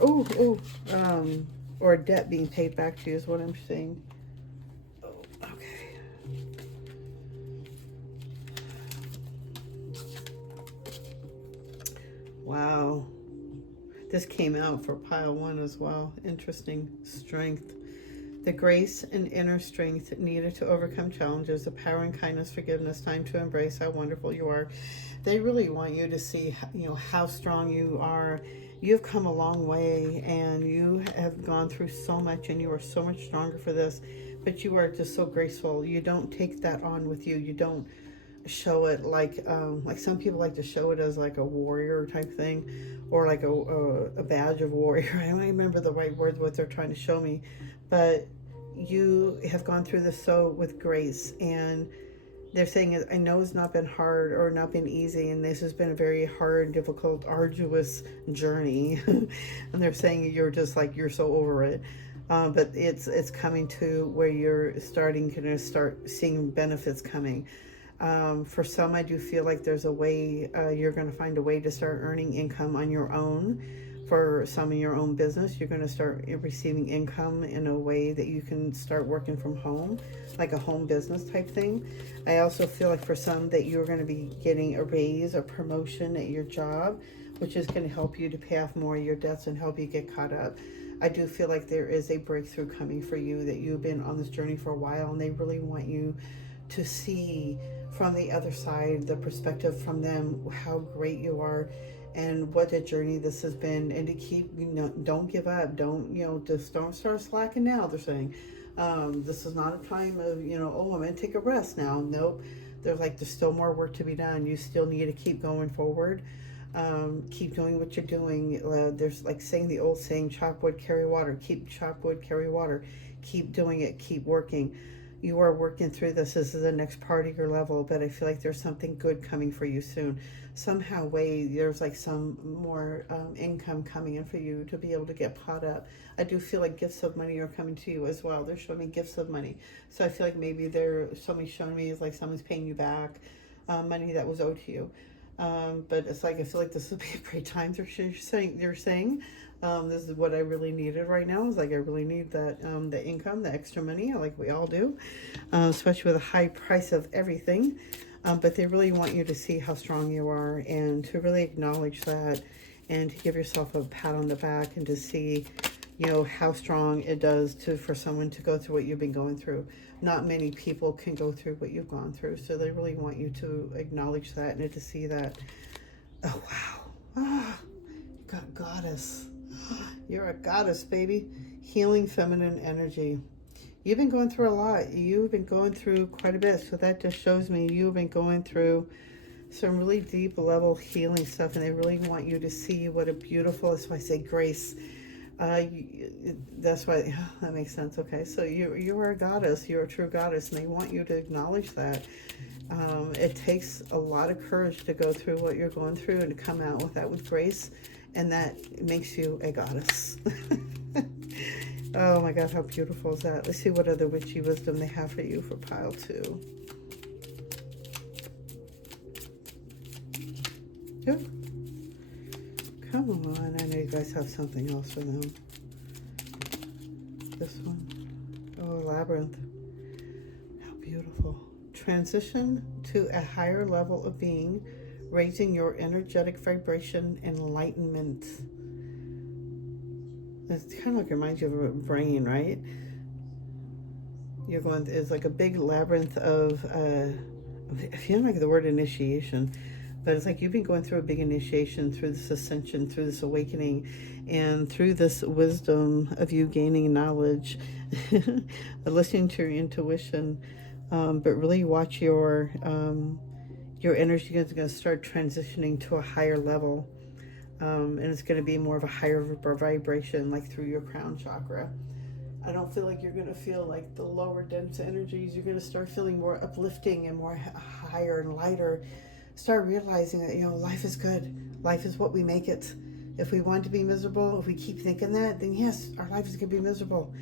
or a debt being paid back to you is what I'm saying. Oh, okay. Wow. This came out for pile 1 as well. Interesting. Strength. The grace and inner strength needed to overcome challenges, the power and kindness, forgiveness, time to embrace how wonderful you are. They really want you to see, how strong you are. You've come a long way, and you have gone through so much, and you are so much stronger for this. But you are just so graceful. You don't take that on with you. You don't show it like some people like to show it as like a warrior type thing, or like a badge of warrior. I don't remember the right word what they're trying to show me, but you have gone through this so with grace, and they're saying I know it's not been hard or not been easy, and this has been a very hard, difficult, arduous journey. And they're saying you're just like you're so over it. But it's coming to where you're starting to start seeing benefits coming. For some, I do feel like there's a way, you're going to find a way to start earning income on your own. For some in your own business, you're going to start receiving income in a way that you can start working from home, like a home business type thing. I also feel like for some that you're going to be getting a raise or promotion at your job, which is going to help you to pay off more of your debts and help you get caught up. I do feel like there is a breakthrough coming for you, that you've been on this journey for a while, and they really want you to see from the other side, the perspective from them, how great you are and what a journey this has been, and to keep, don't give up. Just don't start slacking now, they're saying. This is not a time of, I'm going to take a rest now. Nope. There's still more work to be done. You still need to keep going forward. Keep doing what you're doing. There's like saying the old saying, chop wood, carry water. Keep chop wood, carry water. Keep doing it. Keep working. you are working through this. This is the next part of your level, but I feel like there's something good coming for you soon. Somehow, way there's like some more income coming in for you to be able to get caught up. I do feel like gifts of money are coming to you as well. They're showing me gifts of money, so I feel like maybe somebody's showing me is like someone's paying you back money that was owed to you. But it's like I feel like this would be a great time. They're saying this is what I really needed right now. Is like I really need that the income, the extra money, like we all do, especially with a high price of everything. But they really want you to see how strong you are and to really acknowledge that, and to give yourself a pat on the back and to see, you know, how strong it does for someone to go through what you've been going through. Not many people can go through what you've gone through, so they really want you to acknowledge that and to see that. Oh wow, you got goddess. You're a goddess, baby. Healing feminine energy. You've been going through a lot. You've been going through quite a bit, so that just shows me you've been going through some really deep level healing stuff, and they really want you to see what a beautiful, that's why I say grace. That's why that makes sense. Okay, so you are a goddess. You're a true goddess, and they want you to acknowledge that. It takes a lot of courage to go through what you're going through and to come out with that with grace, and that makes you a goddess. Oh my God, how beautiful is that? Let's see what other witchy wisdom they have for you for pile 2. Yep. Come on, I know you guys have something else for them. This one. Oh, labyrinth. How beautiful. Transition to a higher level of being, raising your energetic vibration, enlightenment. It kind of like reminds you of a brain, right? You're going, it's like a big labyrinth of, I feel like the word initiation, but it's like you've been going through a big initiation, through this ascension, through this awakening, and through this wisdom of you gaining knowledge, listening to your intuition, but really watch your energy is going to start transitioning to a higher level, and it's going to be more of a higher vibration, like through your crown chakra. I don't feel like you're going to feel like the lower dense energies. You're going to start feeling more uplifting and more higher and lighter. Start realizing that, you know, life is good. Life is what we make it. If we want to be miserable, if we keep thinking that, then yes, our life is going to be miserable.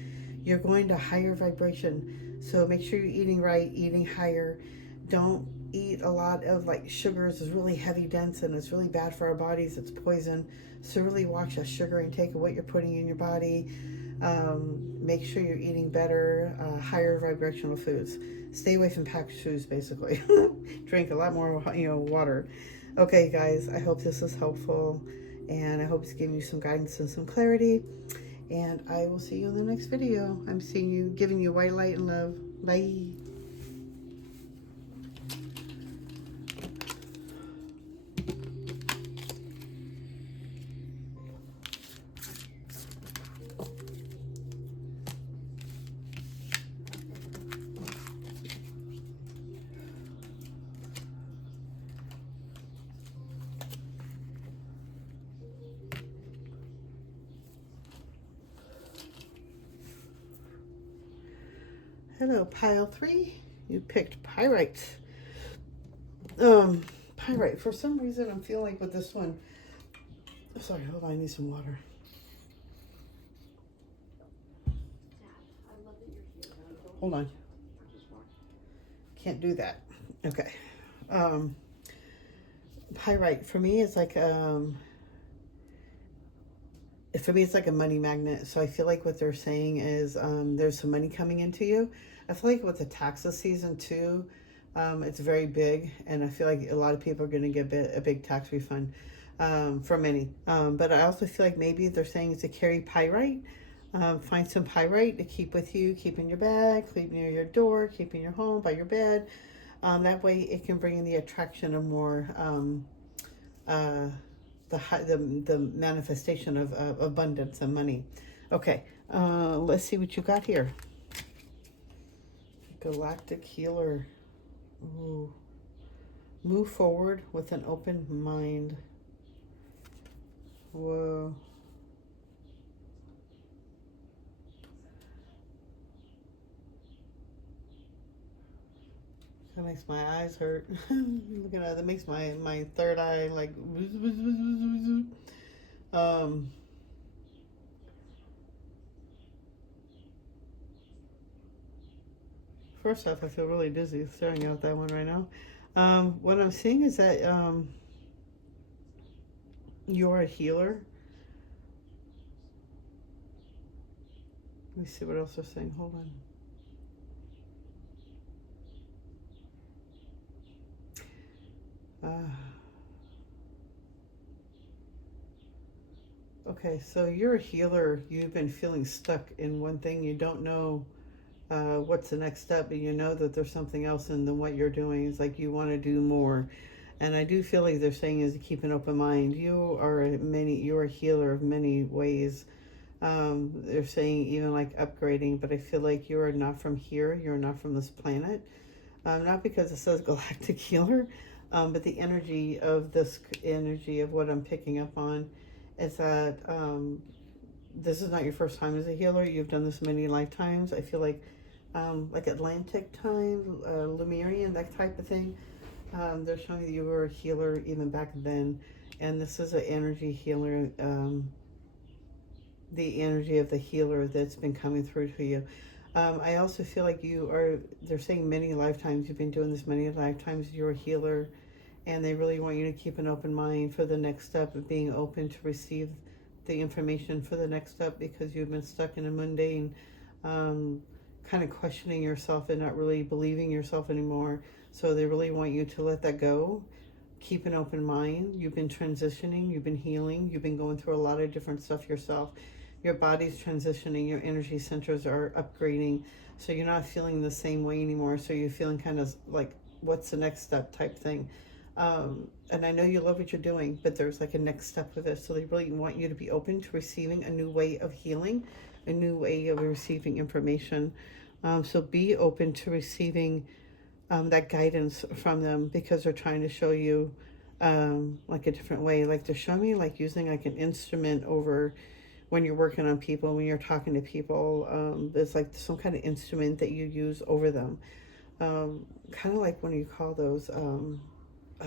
You're going to higher vibration. So make sure you're eating right, eating higher. Don't eat a lot of like sugars. It's really heavy dense and it's really bad for our bodies. It's poison. So really watch that sugar intake of what you're putting in your body. Make sure you're eating better, higher vibrational foods. Stay away from packaged foods, basically. Drink a lot more, water. Okay, guys, I hope this is helpful, and I hope it's giving you some guidance and some clarity. And I will see you in the next video. I'm seeing you, giving you white light and love. Bye. Hello, pile 3. You picked Pyrite. Pyrite. For some reason, I'm feeling like with this one. Sorry, hold on. I need some water. Hold on. Can't do that. Okay. Pyrite for me is like it's like a money magnet. So I feel like what they're saying is there's some money coming into you. I feel like with the taxes season too, it's very big, and I feel like a lot of people are going to get a big tax refund for many. But I also feel like maybe they're saying to carry pyrite. Find some pyrite to keep with you, keep in your bag, keep near your door, keep in your home, by your bed. That way it can bring in the attraction of more the manifestation of abundance and money. Okay, let's see what you got here. Galactic healer. Ooh. Move forward with an open mind. Whoa. That makes my eyes hurt. Looking at it, that makes my third eye like. Um, First off, I feel really dizzy staring at that one right now. What I'm seeing is that you're a healer. Let me see what else they're saying. Hold on. Okay, so you're a healer. You've been feeling stuck in one thing. You don't know what's the next step, but you know that there's something else in than what you're doing. It's like you want to do more. And I do feel like they're saying is to keep an open mind. You're a healer of many ways. They're saying even like upgrading, but I feel like you are not from here. You're not from this planet. Not because it says galactic healer, but the energy of what I'm picking up on is that this is not your first time as a healer. You've done this many lifetimes. I feel like Atlantic time, Lemurian, that type of thing. They're showing that you were a healer even back then, and this is an energy healer. The energy of the healer that's been coming through to you. I also feel like they're saying many lifetimes, you've been doing this many lifetimes, you're a healer, and they really want you to keep an open mind for the next step of being open to receive the information for the next step, because you've been stuck in a mundane, kind of questioning yourself and not really believing yourself anymore. So they really want you to let that go. Keep an open mind. You've been transitioning, you've been healing, you've been going through a lot of different stuff yourself. Your body's transitioning, your energy centers are upgrading, so you're not feeling the same way anymore. So you're feeling kind of like, what's the next step type thing. And I know you love what you're doing, but there's like a next step of it. So they really want you to be open to receiving a new way of healing, a new way of receiving information. So be open to receiving that guidance from them, because they're trying to show you like a different way. Like they're showing me like using like an instrument over when you're working on people, when you're talking to people. There's like some kind of instrument that you use over them. Kind of like when you call those, I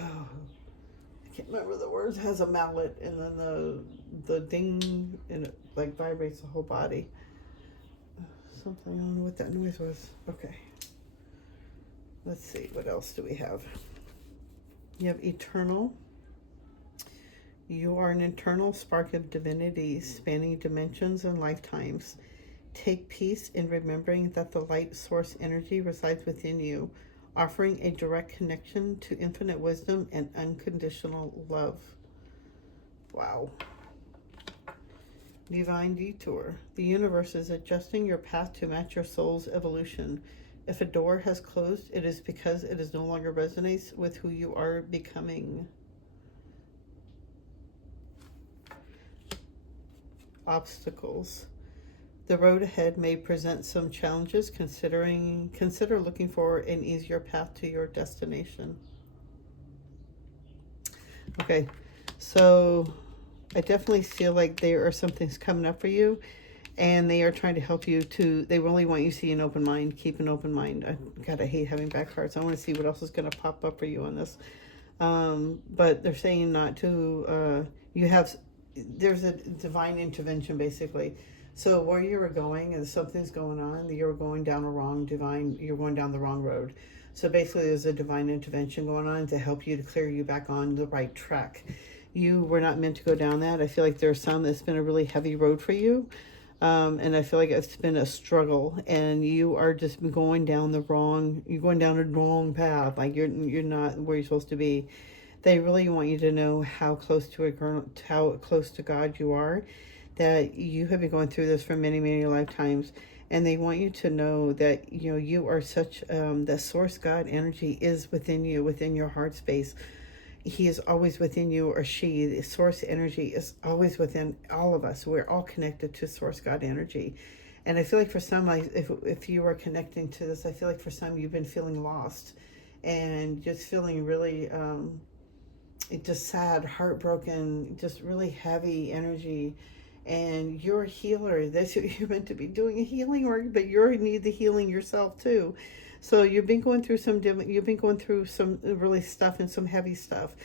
can't remember the words, has a mallet, and then the ding, and it like vibrates the whole body. Something, I don't know what that noise was. Okay. Let's see, what else do we have? You have eternal. You are an eternal spark of divinity spanning dimensions and lifetimes. Take peace in remembering that the light source energy resides within you, offering a direct connection to infinite wisdom and unconditional love. Wow. Divine detour. The universe is adjusting your path to match your soul's evolution. If a door has closed, it is because it is no longer resonates with who you are becoming. Obstacles. The road ahead may present some challenges. Consider looking for an easier path to your destination. Okay, so I definitely feel like there are some things coming up for you, and they are trying to help you they really want you to see an open mind. Keep an open mind. I hate having back cards. I want to see what else is going to pop up for you on this. But they're saying not to, there's a divine intervention basically. So where you were going and something's going on, you're going down you're going down the wrong road. So basically there's a divine intervention going on to help you, to clear you back on the right track. You were not meant to go down that. I feel like there's that's been a really heavy road for you. And I feel like it's been a struggle, and you are just going down a wrong path. Like you're not where you're supposed to be. They really want you to know how close to God you are, that you have been going through this for many, many lifetimes. And they want you to know that, you are such, that source God energy is within you, within your heart space. He is always within you, or she. The source energy is always within all of us. We're all connected to source God energy. And I feel like for some, if you are connecting to this, I feel like for some you've been feeling lost and just feeling really just sad, heartbroken, just really heavy energy. And you're a healer. You're meant to be doing a healing work, but you need the healing yourself too. So you've been going through some really stuff and some heavy stuff.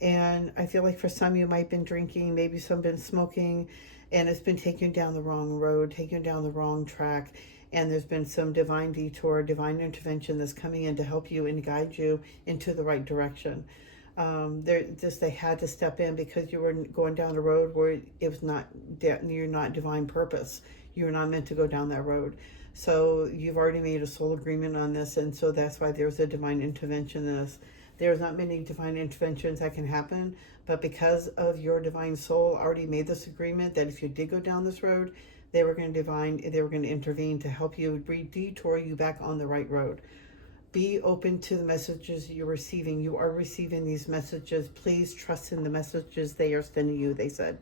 And I feel like for some you might have been drinking, maybe some been smoking, and it's been taking you down the wrong road, taking you down the wrong track. And there's been some divine detour, divine intervention that's coming in to help you and guide you into the right direction. They had to step in because you were going down the road where it was not, you're not divine purpose. You're not meant to go down that road. So you've already made a soul agreement on this, and so that's why there's a divine intervention in this. There's not many divine interventions that can happen, but because of your divine soul already made this agreement that if you did go down this road, they were going to intervene to help you detour you back on the right road. Be open to the messages you're receiving. You are receiving these messages. Please trust in the messages they are sending you, they said.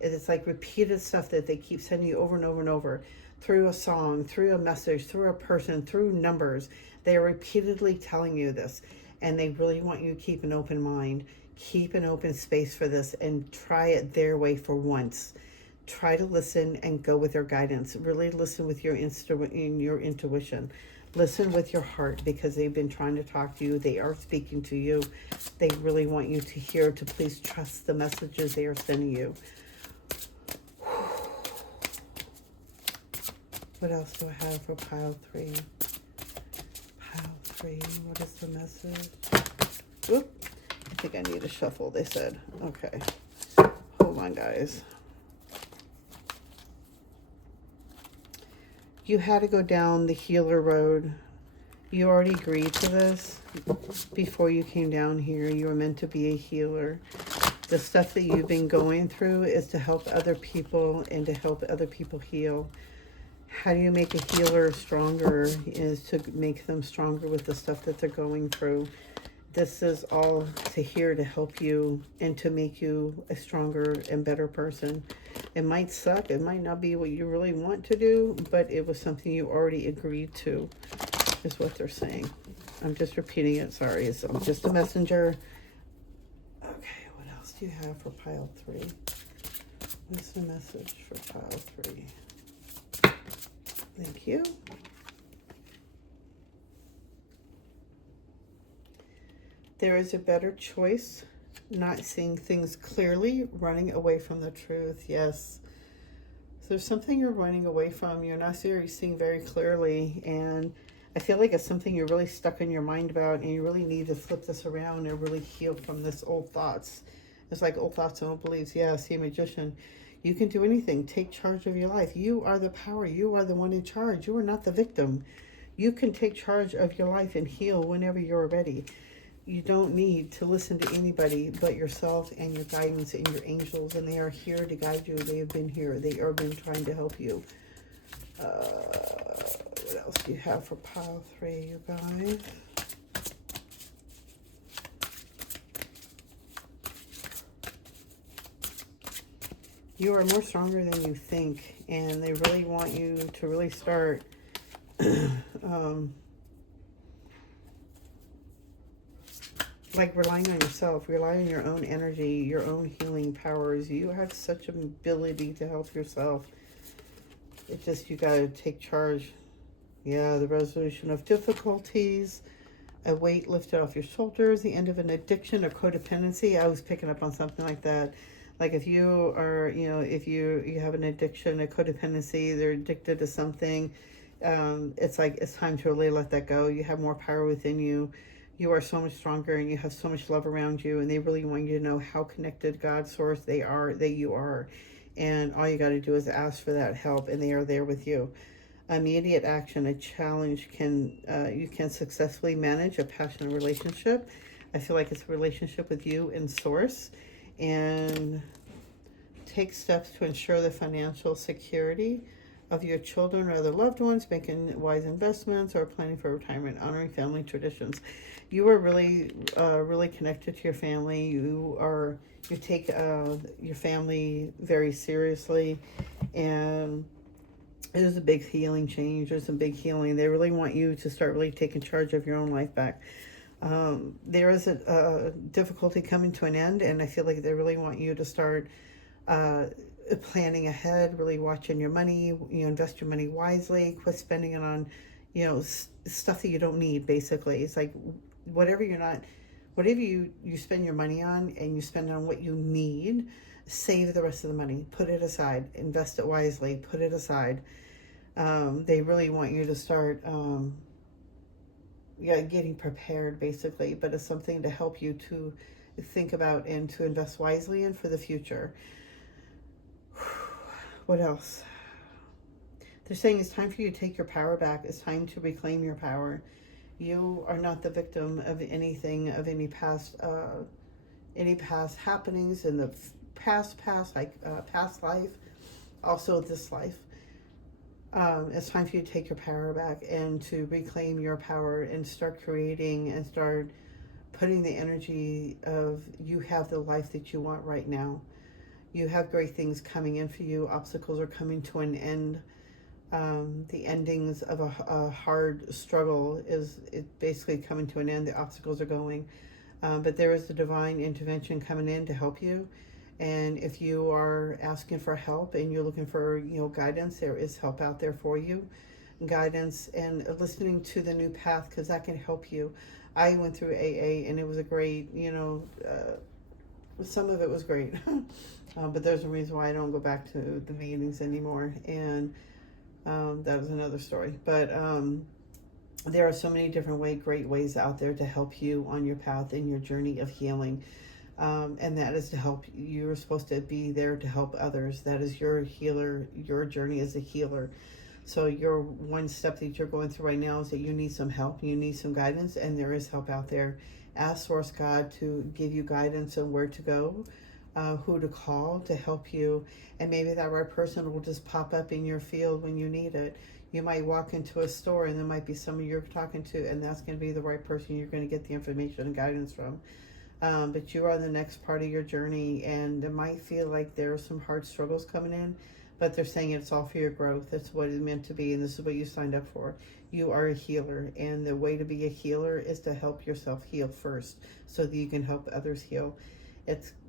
It's like repeated stuff that they keep sending you over and over and over, through a song, through a message, through a person, through numbers. They are repeatedly telling you this, and they really want you to keep an open mind, keep an open space for this, and try it their way for once. Try to listen and go with their guidance. Really listen with your intuition. Listen with your heart, because they've been trying to talk to you. They are speaking to you. They really want you to hear, to please trust the messages they are sending you. What else do I have for pile 3? Pile 3, what is the message? Whoop, I think I need a shuffle, they said. Okay, hold on, guys. You had to go down the healer road. You already agreed to this before you came down here. You were meant to be a healer. The stuff that you've been going through is to help other people and to help other people heal. How do you make a healer stronger? Is to make them stronger with the stuff that they're going through. This is all here to help you and to make you a stronger and better person. It might suck. It might not be what you really want to do, but it was something you already agreed to, is what they're saying. I'm just repeating it. Sorry. I'm just a messenger. Okay, what else do you have for pile 3? What's the message for pile 3? Thank you. There is a better choice. Not seeing things clearly, running away from the truth. Yes. So there's something you're running away from. You're not seeing very clearly. And I feel like it's something you're really stuck in your mind about, and you really need to flip this around and really heal from this old thoughts. It's like old thoughts and old beliefs. Yeah, see, magician. You can do anything. Take charge of your life. You are the power. You are the one in charge. You are not the victim. You can take charge of your life and heal whenever you're ready. You don't need to listen to anybody but yourself and your guidance and your angels, and they are here to guide you. They have been here. They have been trying to help you. What else do you have for pile 3, you guys? You are more stronger than you think, and they really want you to really start like relying on yourself, rely on your own energy, your own healing powers. You have such an ability to help yourself. It's just, you got to take charge. Yeah, the resolution of difficulties, a weight lifted off your shoulders, the end of an addiction or codependency. I was picking up on something like that. Like if you are, if you have an addiction, a codependency, they're addicted to something, it's like it's time to really let that go. You have more power within you. You are so much stronger, and you have so much love around you, and they really want you to know how connected God, source, that you are. And all you got to do is ask for that help, and they are there with you. Immediate action, a challenge, you can successfully manage a passionate relationship. I feel like it's a relationship with you and source. And take steps to ensure the financial security of your children or other loved ones, making wise investments or planning for retirement, honoring family traditions. You are really, really connected to your family. You take your family very seriously, and it is a big healing change. There's some big healing. They really want you to start really taking charge of your own life back. There is a difficulty coming to an end, and I feel like they really want you to start planning ahead, really watching your money. You invest your money wisely, quit spending it on you know, stuff that you don't need, basically. It's like whatever you're not, whatever you spend your money on and you spend on what you need, save the rest of the money, put it aside, invest it wisely, put it aside. They really want you to start, yeah, getting prepared, basically, but it's something to help you to think about and to invest wisely in for the future. What else? They're saying it's time for you to take your power back. It's time to reclaim your power. You are not the victim of anything, of any past happenings in the past life, also this life. It's time for you to take your power back and to reclaim your power and start creating and start putting the energy of you have the life that you want right now. You have great things coming in for you. Obstacles are coming to an end. The endings of a hard struggle is basically coming to an end. The obstacles are going. But there is a divine intervention coming in to help you. And if you are asking for help and you're looking for, guidance, there is help out there for you. Guidance and listening to the new path, because that can help you. I went through AA and it was a great, some of it was great. But there's a reason why I don't go back to the meetings anymore. And that is another story. But there are so many different great ways out there to help you on your path in your journey of healing. And that is to help. You're supposed to be there to help others. That is your healer. Your journey as a healer. So your one step that you're going through right now is that you need some help. You need some guidance, and there is help out there. Ask Source God to give you guidance on where to go, who to call to help you, and maybe that right person will just pop up in your field when you need it. You might walk into a store and there might be someone you're talking to, and that's going to be the right person you're going to get the information and guidance from. But you are the next part of your journey, and it might feel like there are some hard struggles coming in, but they're saying it's all for your growth. It's what it's meant to be, and this is what you signed up for. You are a healer, and the way to be a healer is to help yourself heal first so that you can help others heal.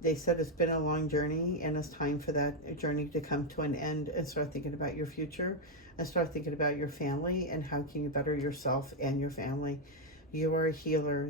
They said it's been a long journey, and it's time for that journey to come to an end and start thinking about your future and start thinking about your family and how can you better yourself and your family. You are a healer.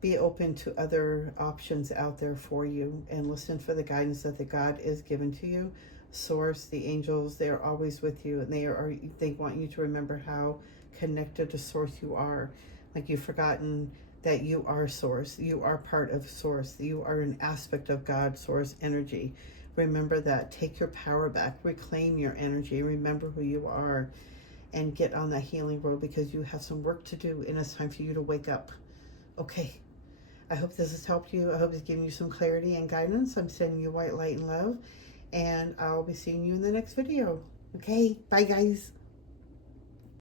Be open to other options out there for you and listen for the guidance that the God is given to you. Source, the angels, they are always with you, and they want you to remember how connected to Source you are. Like you've forgotten that you are Source. You are part of Source. You are an aspect of God, Source energy. Remember that. Take your power back. Reclaim your energy. Remember who you are and get on that healing road, because you have some work to do and it's time for you to wake up. Okay. I hope this has helped you. I hope it's given you some clarity and guidance. I'm sending you white light and love, and I'll be seeing you in the next video. Okay, bye guys.